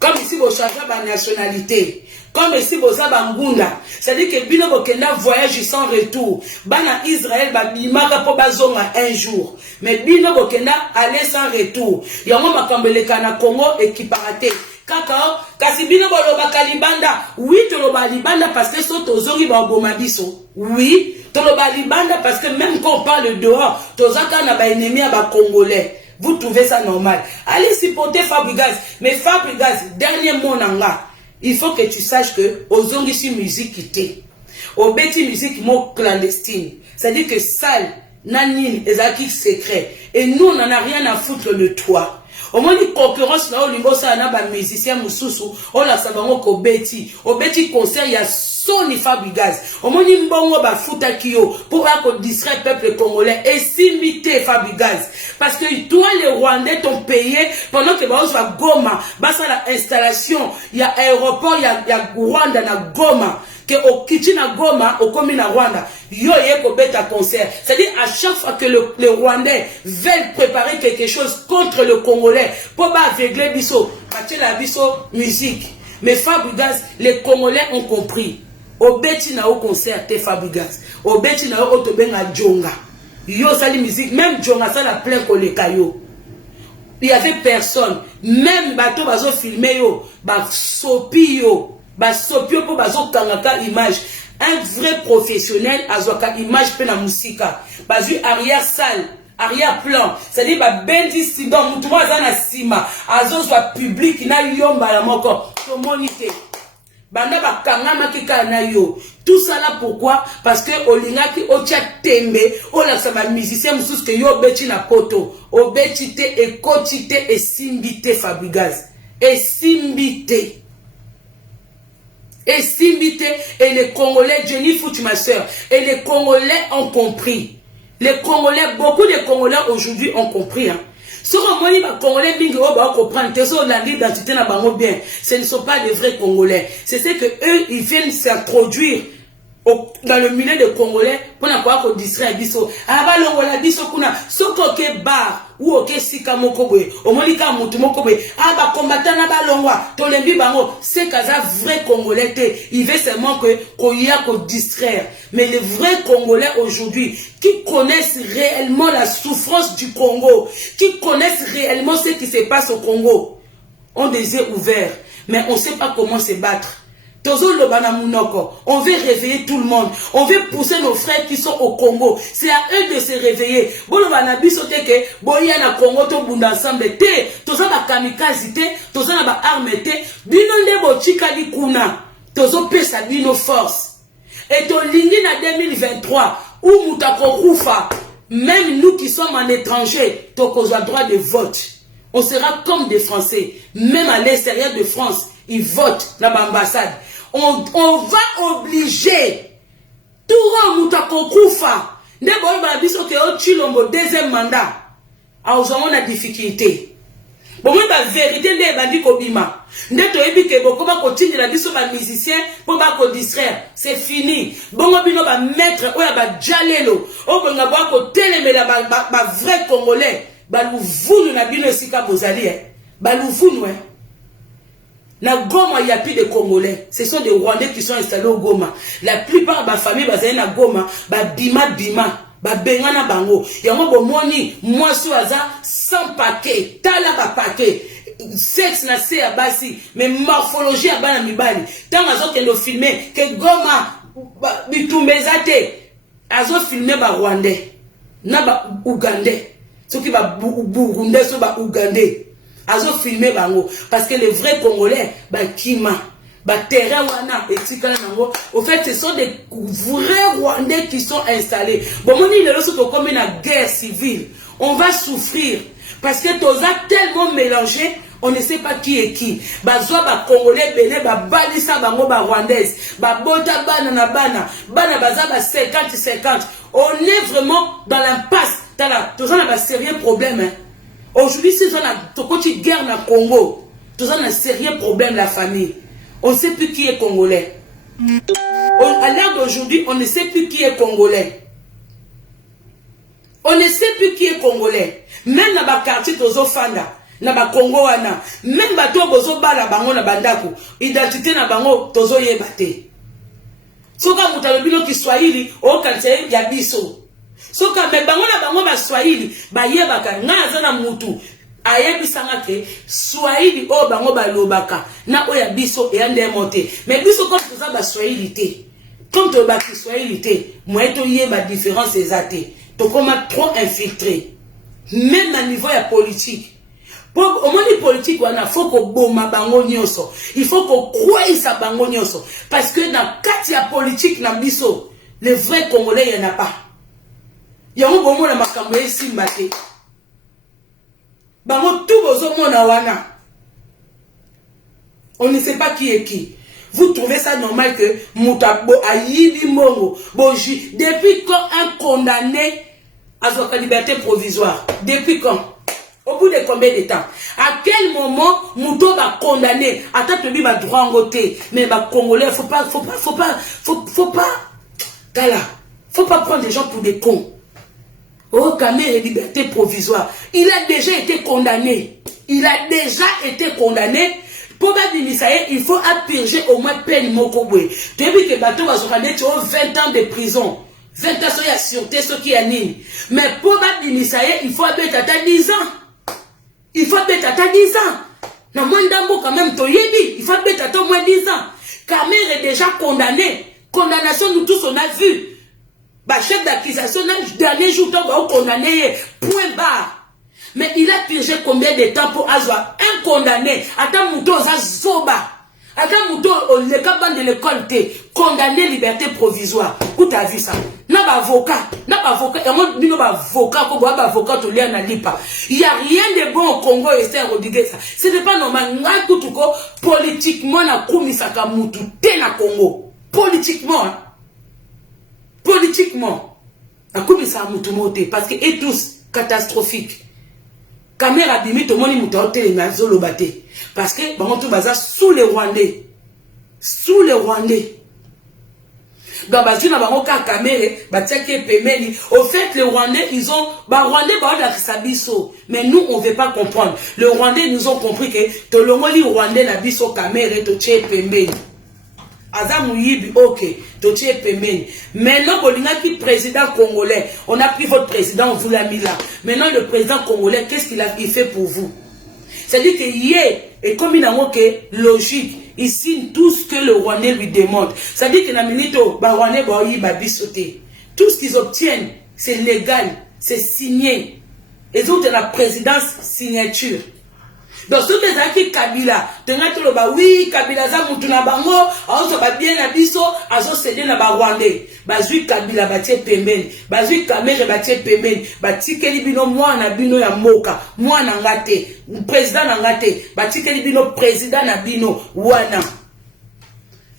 Comme ici, vous changez la nationalité. Comme ici, vous avez Ngunda. C'est-à-dire que Bino Bokenda voyage sans retour. Bana Israël, Bimaka po bazonga un jour. Mais Bino Bokenda allait sans retour. Yango Makambele Kana Congo et qui parate. Kaka, kasi Bino Bolobaka Libanda. Oui, Toloba Libanda parce que so tozori ba Bomabiso. Oui, Toloba Libanda parce que même quand on parle dehors, Tozaka na ba ennemi à ba Congolais. Vous trouvez ça normal? Allez supporter Fabregas. Mais Fabregas, dernier mot nanga. Il faut que tu saches que aux ongishi musique quittée. Au bêtis musique mot clandestine. C'est-à-dire que sale, nanine, ezaki secret. Et nous, on n'en a rien à foutre de toi. Au moins, une concurrence là, au niveau ça, on a un musicien Moussousou, on a sabango qu'au bêtis. Au bêtis concert, il y a Sony Fabregas. Au moins, une bongo ba futa kio pour qu'on distrait le peuple congolais et s'imiter Fabregas. Parce que toi, les Rwandais t'ont payé pendant que on va Goma. Basa la installation, il y a aéroport, il y a Rwanda na Goma. Que au Kichina Goma, au commune Rwanda, yo yeko beta concert. C'est-à-dire à chaque fois que les Rwandais veulent préparer quelque chose contre le Congolais, pour pas aveugler biso, la biso musique. Mais Fabregas, les Congolais ont compris. Au Betina au concert, te Fabregas. Au Betina au Tobenga Djonga. Yo sali musique, même Djonga ça la plein koleka yo. Il y avait personne. Même bateau bazo filmé yo, ba sopi yo. Basopio pour bazo kangaka image. Un vrai professionnel azoka image pe na musika. Bazu arrière salle, arrière plan. C'est-à-dire ba bendi sidon mutuwa zana sima. Azo soit public na yomba la moko. To moniter. Banda ba kangama kika na yo. Tout ça là pourquoi? Parce que olingaki otia tembe, ola sama musicien mususu que yo beti na poto. Obetite et kotite et simbite Fabregas. Et simbite. Et Simbité et les Congolais, Jenny Foutu ma soeur, et les Congolais ont compris. Les Congolais, beaucoup de Congolais aujourd'hui ont compris. Hein. Ce que les Congolais comprennent, l'identité n'a pas bien. Ce ne sont pas des vrais Congolais. C'est ce que eux, ils viennent s'introduire dans le milieu des Congolais pour n'avoir qu'on distrait biso. Ah bah l'ongola biso kuna soko ke bar ou ok sika mokobwe. Au moins ka mutu mokobwe. Ah bah combattant na ba longwa. Tolembi bango c'est kaza vrai Congolais te. Il veut seulement que qu'on y a qu'on distraire. Mais les vrais Congolais aujourd'hui qui connaissent réellement la souffrance du Congo, qui connaissent réellement ce qui se passe au Congo, ont des yeux ouverts, mais on ne sait pas comment se battre. On veut réveiller tout le monde. On veut pousser nos frères qui sont au Congo. C'est à eux de se réveiller. Bon, on va n'abisoter que boya na Congo to bunda ensemble te. Toza ba kamikaze te. Toza na ba arme te. Bino nde bochika di kuna. Tozo pesa bino force. Et to lingi na 2023 où moutako kufa. Même nous qui sommes en étranger, tokozwa droit de vote. On sera comme des Français. Même à l'extérieur de France, ils votent dans l'ambassade. On va obliger tout le monde à Kokoufa. Ne bon ba biso ke o chilombo deuxième mandat. A ozamo na difficulté. Bon moi ba vérité ne ba di ko bima. Nde to ebi ke boko ba ko tindi la biso ba musicien pour ba ko distraire. C'est fini. Bon bino ba mettre oya ba jalelo. O ko ngabo ko telemela ba vrai congolais. Ba louvunu na bino sika bozali Ba louvunu Na Goma, il n'y a plus de Congolais. Ce sont des Rwandais qui sont installés au Goma. La plupart de ma famille, bazali na Goma, ba bima, ba bengana bango. Yango bo moni, moi sou aza, 100 paquets, tala ba paquet. Sexe na se abasi, mais morphologie abana mibali. Tant azo kendo filmer, que Goma, bitumbezate, azo filmer ba Rwandais, na ba Ougandais. Ceux qui va Burundais, so ba Ougandais. Azo filmer bango parce que les vrais Congolais ba kima ba terrain wana etikala nango au fait ce sont des vrais Rwandais qui sont installés bon moni le loso to comme une guerre civile on va souffrir parce que toza tellement mélangé on ne sait pas qui est qui bazwa ba Congolais belé ba balisa bango ba Rwandaise ba bota bana na bana baza ba 50-50 on est vraiment dans l'impasse tala toza na ba sérieux problème Aujourd'hui, si on a une guerre dans le Congo, tout ça, on a un sérieux problème, la famille. On ne sait plus qui est Congolais. À l'heure d'aujourd'hui, on ne sait plus qui est Congolais. On ne sait plus qui est Congolais. Même dans le quartier de Fanda, dans le Congo, même dans le Bala, dans le Bandako, l'identité dans le Bango, Tozo Yebate. Soka Moutalobino qui soit il, au quartier, il y a Bisso. Soka me bango na bango ba Swahili ba yebaka nga azana mutu ayebisanga ke Swahili o bango ba lobaka na oya biso e ande monter mais biso comme ça ba Swahili te comme to ba Swahili te moi to yeba différence exacte to comme trop infiltré même à niveau ya politique pour au moins politique wana faut ko boma bango nyonso il faut ko croire bango nyonso parce que dans kati ya politique na biso les vrais Congolais y en a pas. Yango bomo na makambo esimba te. Bango tout bozo mona wana. On ne sait pas qui est qui. Vous trouvez ça normal que Moutabo ayibi mongo boji depuis quand un condamné a sa liberté provisoire? Depuis quand? Au bout de combien de temps? À quel moment Mouto va condamner? Attends que lui va droit en côté. Mais bah Congolais, faut pas Tala, faut pas prendre des gens pour des cons. Oh, Kamere liberté provisoire. Il a déjà été condamné. Il a déjà été condamné. Probablement, il faut apurger au moins peine Mokobwe. Depuis que Bateau va se rendre 20 ans de prison. 20 ans, il y a sûreté, ce qui anime. Mais probablement, il faut appeler Tata 10 ans. Il faut appeler Tata 10 ans. Non, moins d'ambo quand même, il faut appeler Tata au moins 10 ans. Kamere est déjà condamné. Condamnation, nous tous, on a vu. Bah, chef d'accusation, le dernier jour, on va condamner, point barre. Mais il a purgé combien de temps pour avoir un condamné? Attends, Mouto, Zoba. Attends, Mouto, le caban de l'école, condamné liberté provisoire. Où t'as vu ça? N'a pas avocat. N'a pas avocat. Et moi, il n'y a pas avocat, comme avocat, tout le monde pas. Il n'y a rien de bon au Congo, Esther Rodriguez. Ce n'est pas normal. Politiquement, na Koumisaka Moutou, t'es na Congo. Politiquement, hein. Politiquement, à quoi ça a parce que et tous catastrophique. Caméra bimi tout le monde moutoté na zolobate parce que bon tout baza sous les Rwandais. Sous les Rwandais. Donc bazuna bango ka caméra batiake pemeli. Au fait les Rwandais ils ont Rwandais ba la sabiso mais nous on veut pas comprendre. Les Rwandais nous ont compris que to longoli Rwandais na biso caméra to tche pemeli. Azam Yibi, ok, Toché Pemeni. Maintenant, qui président congolais, on a pris votre président, on vous l'a mis là. Maintenant, le président congolais, qu'est-ce qu'il a fait pour vous? C'est-à-dire que hier, et comme il a manqué logique, il signe tout ce que le Rwandais lui demande. Ça dit que les Rwandais tout ce qu'ils obtiennent, c'est légal, c'est signé. Et autres, la présidence, signature. Donc, ce que c'est Kabila, oui, Kabila, ça, Moutuna Bango, on va bien à Bisso, à ce cédé na Rwandais. Bazui Kabila, batie Pemben, Bazui Kamere, batie Pemben, Bati Kelibino, moi, na Bino ya Moka, moi, Nangate, président Nangate, Bati Kelibino, président Nabino, Wana.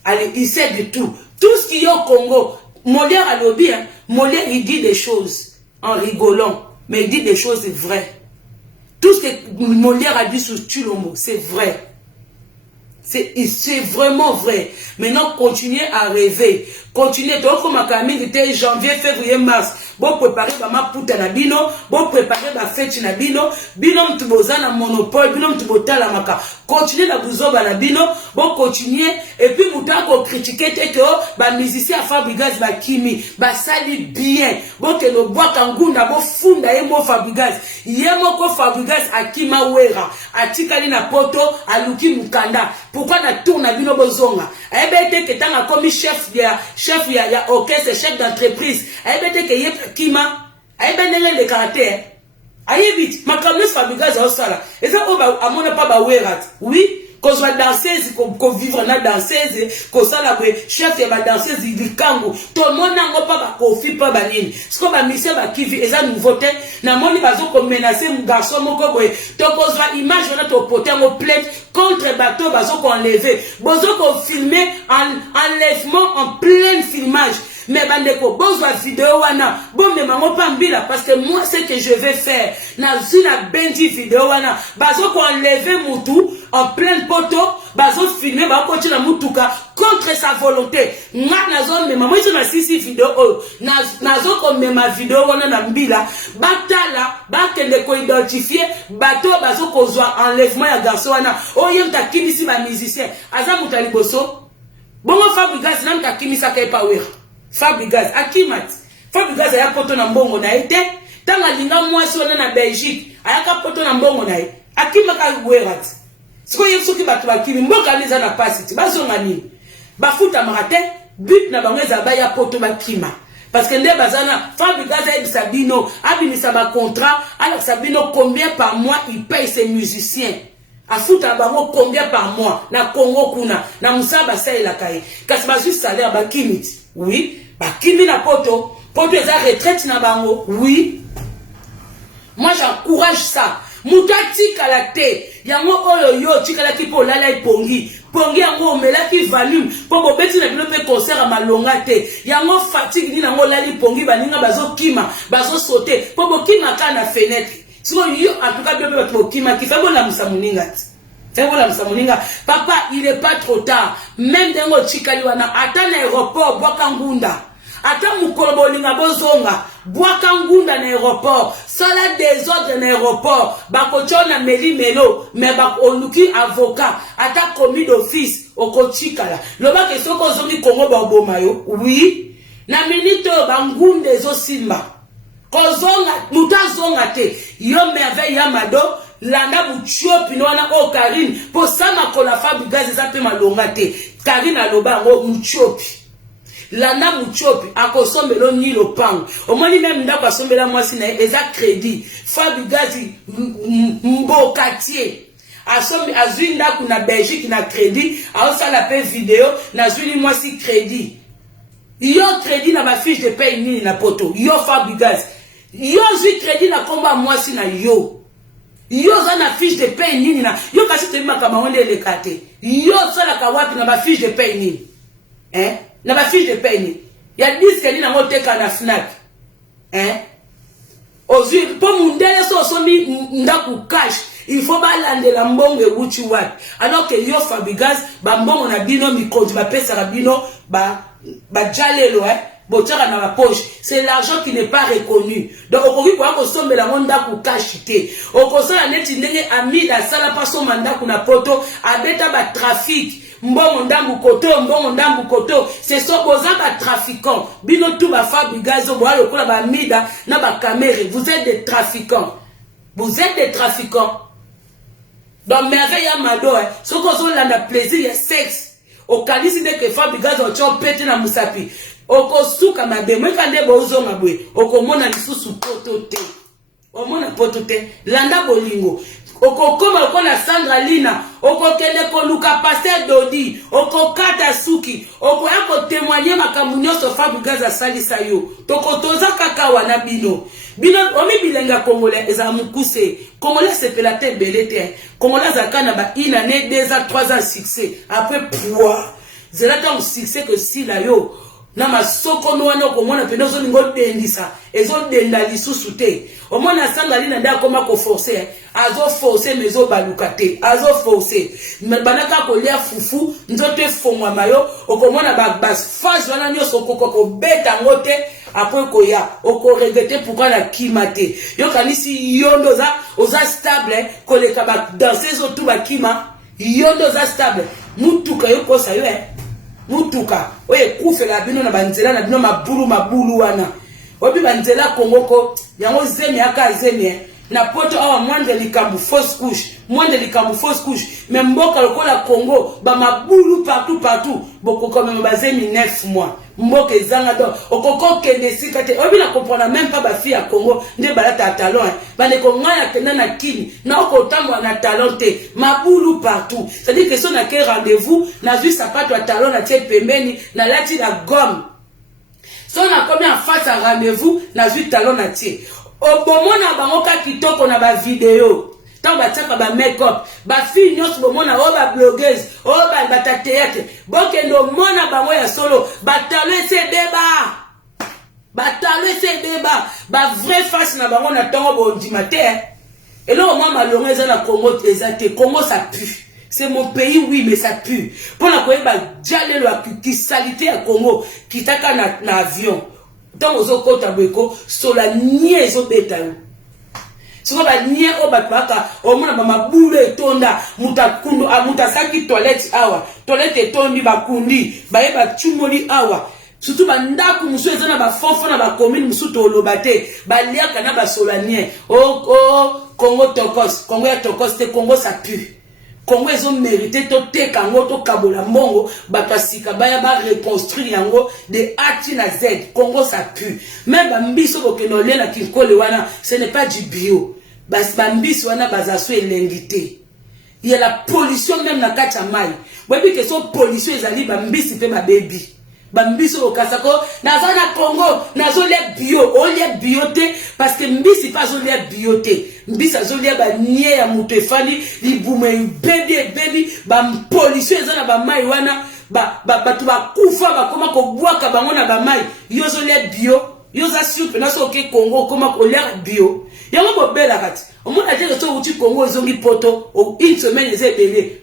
Allez, il sait de tout. Tout ce qu'il y a au Congo, Molière a lobby, hein. Molière, il dit des choses en rigolant, mais il dit des choses vraies. Tout ce que Molière a dit sur Tulombo, c'est vrai. C'est vraiment vrai. Maintenant, continuez à rêver. Continuez. Donc, comme Camille était janvier, février, mars. Bon, préparez ma puta na bino. Bon, préparez ma fête na bino. Bino mtuboza na monopole. Bino mtubota la maka. Continuez la bouzoba na bino. Bon, continuez. Et puis, moutako critiquer que ba musicien à Fabregas ba kimi. Ba sali bien. Bon, que no bois kangunda. Bon, funda yemo Fabregas. Yemo ko Fabregas akima wera. Atikali na poto. Aluki mukanda. Pourquoi na tourne à bino bozonga? Aibete que tanga comme chef ya orchestre, chef d'entreprise. Aibete que yep kima. Aibete le caractère. Aibete makamnes Fabregas au sala. Et ça oba amona pas ba werat. Oui. Qu'on soit danseuse, qu'on vivre na danseuse, qu'on soit la chef ya ba danseuse du kango. Tout le monde n'a pas ba kofi pas ba nini. Ce qu'on va mission ba kivi et ça nouveauté. Na moni bazo ko menacer mon garçon moko boy. To qu'on soit image on a to porter en plainte contre bateau bazo ko enlever. Bazo ko filmer enlèvement en plein filmage. Mais bandeko bozwa vidéo wana bon mais maman pambila parce que moi ce que je vais faire na zina benji vidéo wana bazo ko enlever mutu en plein poteau bazo filmer ba ko tina mutuka contre sa volonté nga nazo mais maman ito na sisi vidéo nazo ko mema vidéo wana na mbila batala ba kende ko identifier bato bazo ko zwa enlèvement ya garçon wana oyo mtakimisi ba musicien aza mutali boso bongo Fabregas na mtakimisa kai power Fabregas, Akimat. Fabregas aya poto na mbongo na ete. Tanga linga mwasi wana na Belgique. Ayaka poto na mbongo na ete. Akimaka werat. Siko yepsuki batu bakimi. Mboka neza na pasiti. Bazonga nini. Bafuta marate. But na bangeza baya poto bakima. Parce que nde bazana. Fabregas aide Sabino. Abinisa ba contrat. Alors Sabino combien par mois il paye ses musiciens. Afuta bango combien par mois. Na Congo kuna. Na musaba sa elakaye. Kasi bazu salaire bakimiti. Oui. Bakimi na poto. Poto eza retraite na bango. Oui. Moi j'encourage ça. Moutati kalate. Yango oyo yo tikala ki po lala pongi. Pongi yango omela ki volume. Po bobeti na bino pe concert a malonga te. Yango fatigue ni nango lali pongi baninga bazo kima, bazo sauter. Po bokima ka na fenêtre. Siko yo en tout cas bebe bato bokima ki fa bona musamuninga. Papa, il n'est pas trop tard. Même dans le Chikaliwana, attends l'aéroport, Boakangunda. Attends Mukolobolinga Bozonga, Boakangunda l'aéroport. Sala désordre l'aéroport. Bakochona Meli Melo, mais Bakonuki avocat. Attends commis d'office, au Chikala. Le bac est soko zongi Congo Babomayo. Oui. Na minute Bangunde zo Simba. Kozonga, Mutazonga te. Yo merveille Yamado. Landa Muchopi no wana o Karine po sama kola Fabregas eza pe malonga te Karine aloba ngo Muchopi Landa Muchopi akosombelo ni lopango omoni même ndako asombela mwasi na eza crédit Fabregas mbokatier asombi azwi ndako na Belgique na crédit aosala pe vidéo na zwili mwasi crédit yo crédit na ba fiche de paye nini na poto yo Fabregas yo zwi crédit na komba mwasi na yo yo zana fiche de paye nini na yo kasi te makama onde le kate yo sala ka wapi na ba fiche de paye nini na ba fiche de paye nini ya disque ni na moteka na Fnac ozui po mundele so somi ndaku cash il faut balandela mbongo wuchi wapi alors que yo Fabregas ba mbongo na bino mikondi ba pesa ka bino ba jalelo na ma poche, c'est l'argent qui n'est pas reconnu. Donc, au Congo, on sombe la monda ku kashite. Au Congo, la neti ndenge ami la sala pas son mandat kuna poto, abeta ba trafic. Mbongo ndambu koto, c'est so boza ba trafiquants. Bino tout ba Fabregas, boa lokola ba mida na ba caméra. Vous êtes des trafiquants. Vous êtes des trafiquants. donc merveille ya mado ce qu'on zo la plaisir ya sexe au kanisi de que fabrigas au chon pete na musapi oko suka mabe moi kande bozo ngabwe oko mona lisusu poto te o mona poto te landa bolingo oko koma oko na Sandra Lina oko kende ko luka pasteur Dodi oko kata suki oko yako témoigner makambo nyonso fabrigas asalisa yo toko toza kaka wana bino omi bilenga congolais eza mukuse congolais sepela te belete congolais zakana ba une année 2 ans 3 ans succès après pouvoir zela tant succès que si la yo na masoko no wana ko mona peno zo ningo dendisa ezo denda lisusu te o mona Sandra Lina nda koma ko forcer azo forcer mezo balukate azo forcer banaka ko lia fufu nzote fongwa mayo o ko mona ba phase wana nyoso ko beta ngote après koya oko regretter pourquoi la kimate yo kanisi yondo za oza stable koleka ba danser zo tout ba kima yondo za stable mutuka yo kosa yo mutuka oye kufela bino na banzela na bino mabulu wana obi banzela kongoko yango zemi aka zemi na poto awa mwande likambu fausse couche mais mboka lokola Congo ba mabulu partout boko comme bazemi 9 mois mboka ezanga do okoko kende sikate obi na comprendre même pas ba fille à Congo nde balata talent bane ko ngaya kenda na kini na okotambwa na talent te mabulu partout c'est à dire que son a quel rendez-vous na vu sapato à talent na tie pembeni na lati la gomme son a combien en face à rendez-vous na vu talent na tie obomona bango ka kitoko na ba vidéo tant bataka ba make-up ba fille nyos bomona o ba blogueuse o ba théâtre bokendo mona bango ya solo batalo ese débat ba vrai face na bango na tongo bondima te et là moi malheureusement na Congo ezate Congo ça pue c'est mon pays oui mais ça pue pour la koyeba diale lo qui salité à Congo qui taka na avion tant aux okota bweko sola nie zo beta siko ba nie o batwaka o mona ba mabulu etonda mutakundu mutasaki toilette awa toilette etondi bakundi ba chumoli awa surtout ba ndaku musu ezana ba fonfo na ba commune musu to lobate ba liaka na ba solanie Congo tokos Congo ya tokos te Congo ça pue Congo ezo mérité to te kango to kabola mbongo bakasika baya ba reconstruire yango de A na Z Congo ça pue même ba mbiso bokeno lela kinkole wana ce n'est pas du bio bas ba mbiso wana bazaso elengité il y a la pollution même na kacha mai webi que so pollution ezali ba mbisi pe ba baby bambiso okasako nazo na Congo nazo le bio o le bioté parce que mbisi pas zo le bioté mbisi zo le ba nie ya muto efali libume baby ba pollution ezana ba mai wana ba tu ba kufa ba koma ko bwaka bango na ba mai yo zo le bio yo za soupe na so ke Congo koma ko le bio yango bobela kati omona teke so uti Congo zongi poto o une semaine ezebele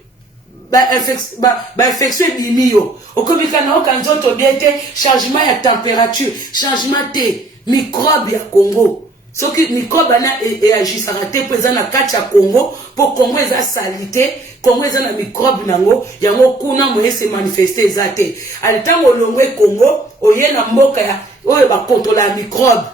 infection bimio okomika na okanzoto dete changement ya température changement te microbe ya Congo soki microbe na agissaka te peza na kati ya Congo po Congo eza salite Congo eza na microbe nango yango kuna moye se manifester ezate alitango longwe Congo oye na mboka ya oye ba contrôler microbe.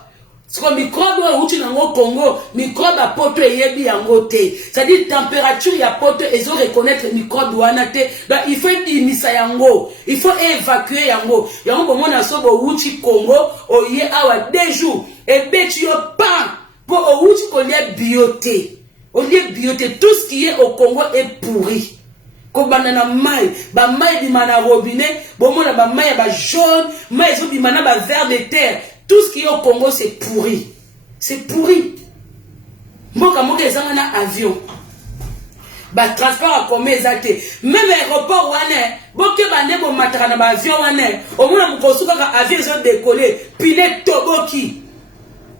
Parce que microbe outi nango Congo, microbe a poto yebi yango te. C'est-à-dire température ya poto ezo reconnaître microbe wana te. Donc il faut imisa yango, il faut évacuer yango. Yango bo mona so bo outi Congo, oye awa 2 jours et beti yo pas pour outi ko lie bioté. Au lieu bioté, tout ce qui est au Congo est pourri. Ko banana mai, ba mai di mana robinet, bo mona ba mai ba jaune, mai zo bi mana ba vert de terre. Tout ce qui est au Congo, c'est pourri. C'est pourri. Mboka moka ezanga na avion. Ba transport a comme ezate. Même aéroport wane, boke bande bo mataka na ba avion wane. Omona mukosuka ka avion zo décoller, pile toboki.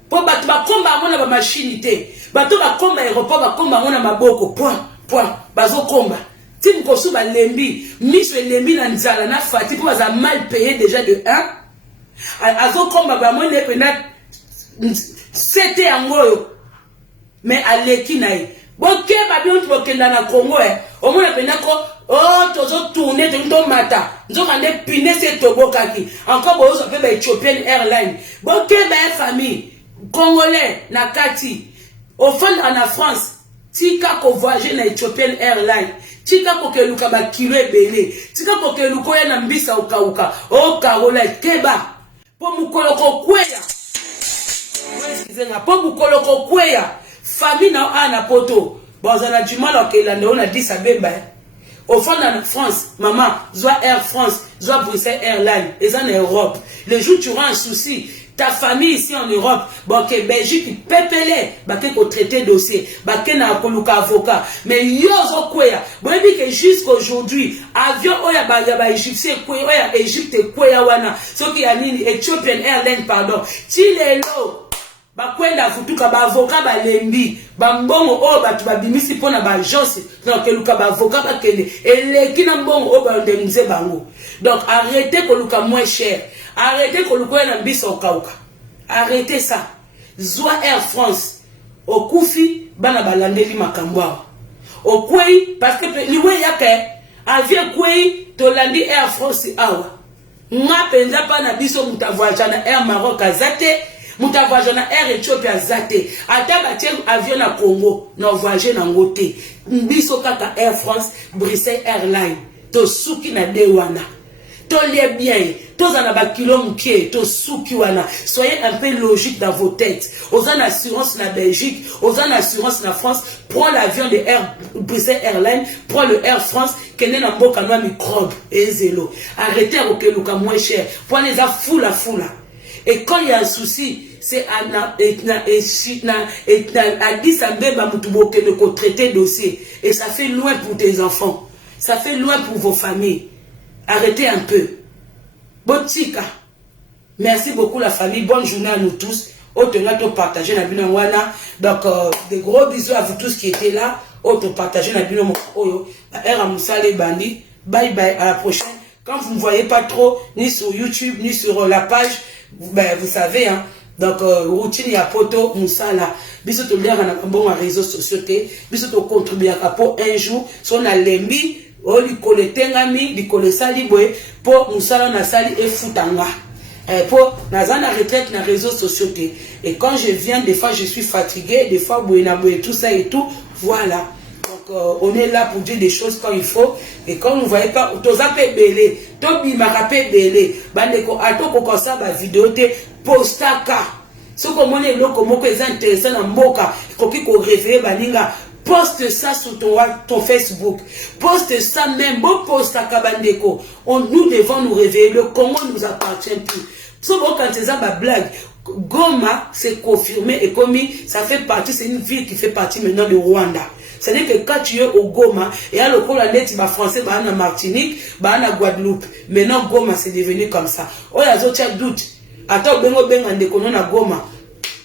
Po batu ba komba mona ba machine te. Batu ba komba aéroport ba komba mona maboko. Point. Bazo komba. Ti mukosu ba lembi, miso lembi na nzala na fati po baza mal payé déjà de 1. Azo komba ba mone pena c'était yango mais aleki nae boke ba bi on bokenda na Congo o mona pena ko tozo tourner to mata nzoka nde pine se tobokaki encore bozo pe ba Ethiopian Airlines boke ba famille congolais na kati au fond en France tika ko voyager na Ethiopian Airlines, tika ko keluka ba kilo ebele, tika ko keluka ya na mbisa ukauka, o Caroline keba, po mukoloko kweya, po mukoloko kweya, famille na ana poto, bonzana du mal au kelande, on a dit ça bébé. Au fond, en France, maman, soit Air France, soit Bruxelles Airlines, et en Europe. Le jour où tu auras un souci, ta famille ici en Europe, bon, que Belgique, pépélé, bah, que traité dossier, bah, que na koluka avocat. Mais yozo kwea, bon, et puis que jusqu'aujourd'hui, avion, oya, bah, yaba, égyptien, kwea, oya, Égypte, kwea, wana, ce qui a nini, Ethiopian Airlines, pardon, Chilelo. Bakwenda futuka ba avocat ba lembi ba mbongo o batu ba bimisi pona ba agence donc luka ba avocat ba kende eleki na mbongo o ba ndemze bango. Donc arrêtez ko luka moins cher, arrêtez ko luka na biso okauka, arrêtez ça. Zwa Air France okufi bana balandeli makambwa okwei parce que liwe yake avion kwei to landi Air France awa nga penza pa na biso mutavoyager na Air Maroc azate muta voyager na Air Ethiopia zate ata batie avion na Congo na voyager na ngote biso kaka Air France Bruxelles Airlines to suki na dewana to lie bien to zana ba kilo mkie to suki wana. Soyez un peu logique dans vos têtes. Aux en assurance na Belgique, aux en assurance na France, prends l'avion de Air Bruxelles Airlines, prends le Air France kene na mboka no microbe et zélo. Arrêtez au que luka moins cher. Prenez ça foula. Et quand il y a un souci, c'est à Addis Abeba mutuboke le traité dossier. Et ça fait loin pour tes enfants. Ça fait loin pour vos familles. Arrêtez un peu. Botika. Merci beaucoup la famille. Bonne journée à nous tous. Autant partager la bino wana. Donc des gros bisous à vous tous qui étaient là. Autant partager la bino oyo. Era musale bandi. Bye bye, à la prochaine. Quand vous ne voyez pas trop, ni sur YouTube, ni sur la page, ben, vous savez, hein. Donc, routine ya poto, moussala. Biso to lera na bon réseaux sociaux te. Biso to contribuer à pour un jour. Son a lembi, o li koletengami, li kolesali boye, pour moussala na sali et futanga. Pour nazana retraite na réseaux sociaux te. Et quand je viens, des fois je suis fatigué, des fois boye na boye tout ça et tout. Voilà. On est là pour dire des choses quand il faut. Et quand vous ne voyez pas, toza pe belé, tobi marape belé, bandeko atoko kosa ba vidéo te postaka. Ce que mon est loko moko est intéressant na mboka, koki ko référer baninga, poste ça sur ton Facebook. Poste ça même, bon postaka bandeko. Nous devons nous réveiller. Le Congo ne nous appartient plus. Ce bon quand c'est ça ma blague. Goma, c'est confirmé et comme ça fait partie, c'est une ville qui fait partie maintenant de Rwanda. C'est-à-dire que quand tu es au Goma, et à l'occasion la net, français, en Martinique, en Guadeloupe. Maintenant, Goma, c'est devenu comme ça. Oh, il y a d'autres doutes. Attends, bengo bengo ndekono na Goma.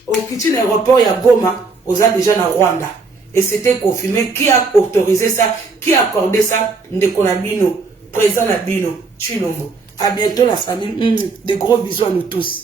Au kitchen aéroport, il y a Goma, aux a déjà na Rwanda. Et c'était confirmé. Qui a autorisé ça? Qui a accordé ça? Ndekona Bino, président na Bino, Chilombo. À bientôt la famille. Des gros bisous à nous tous.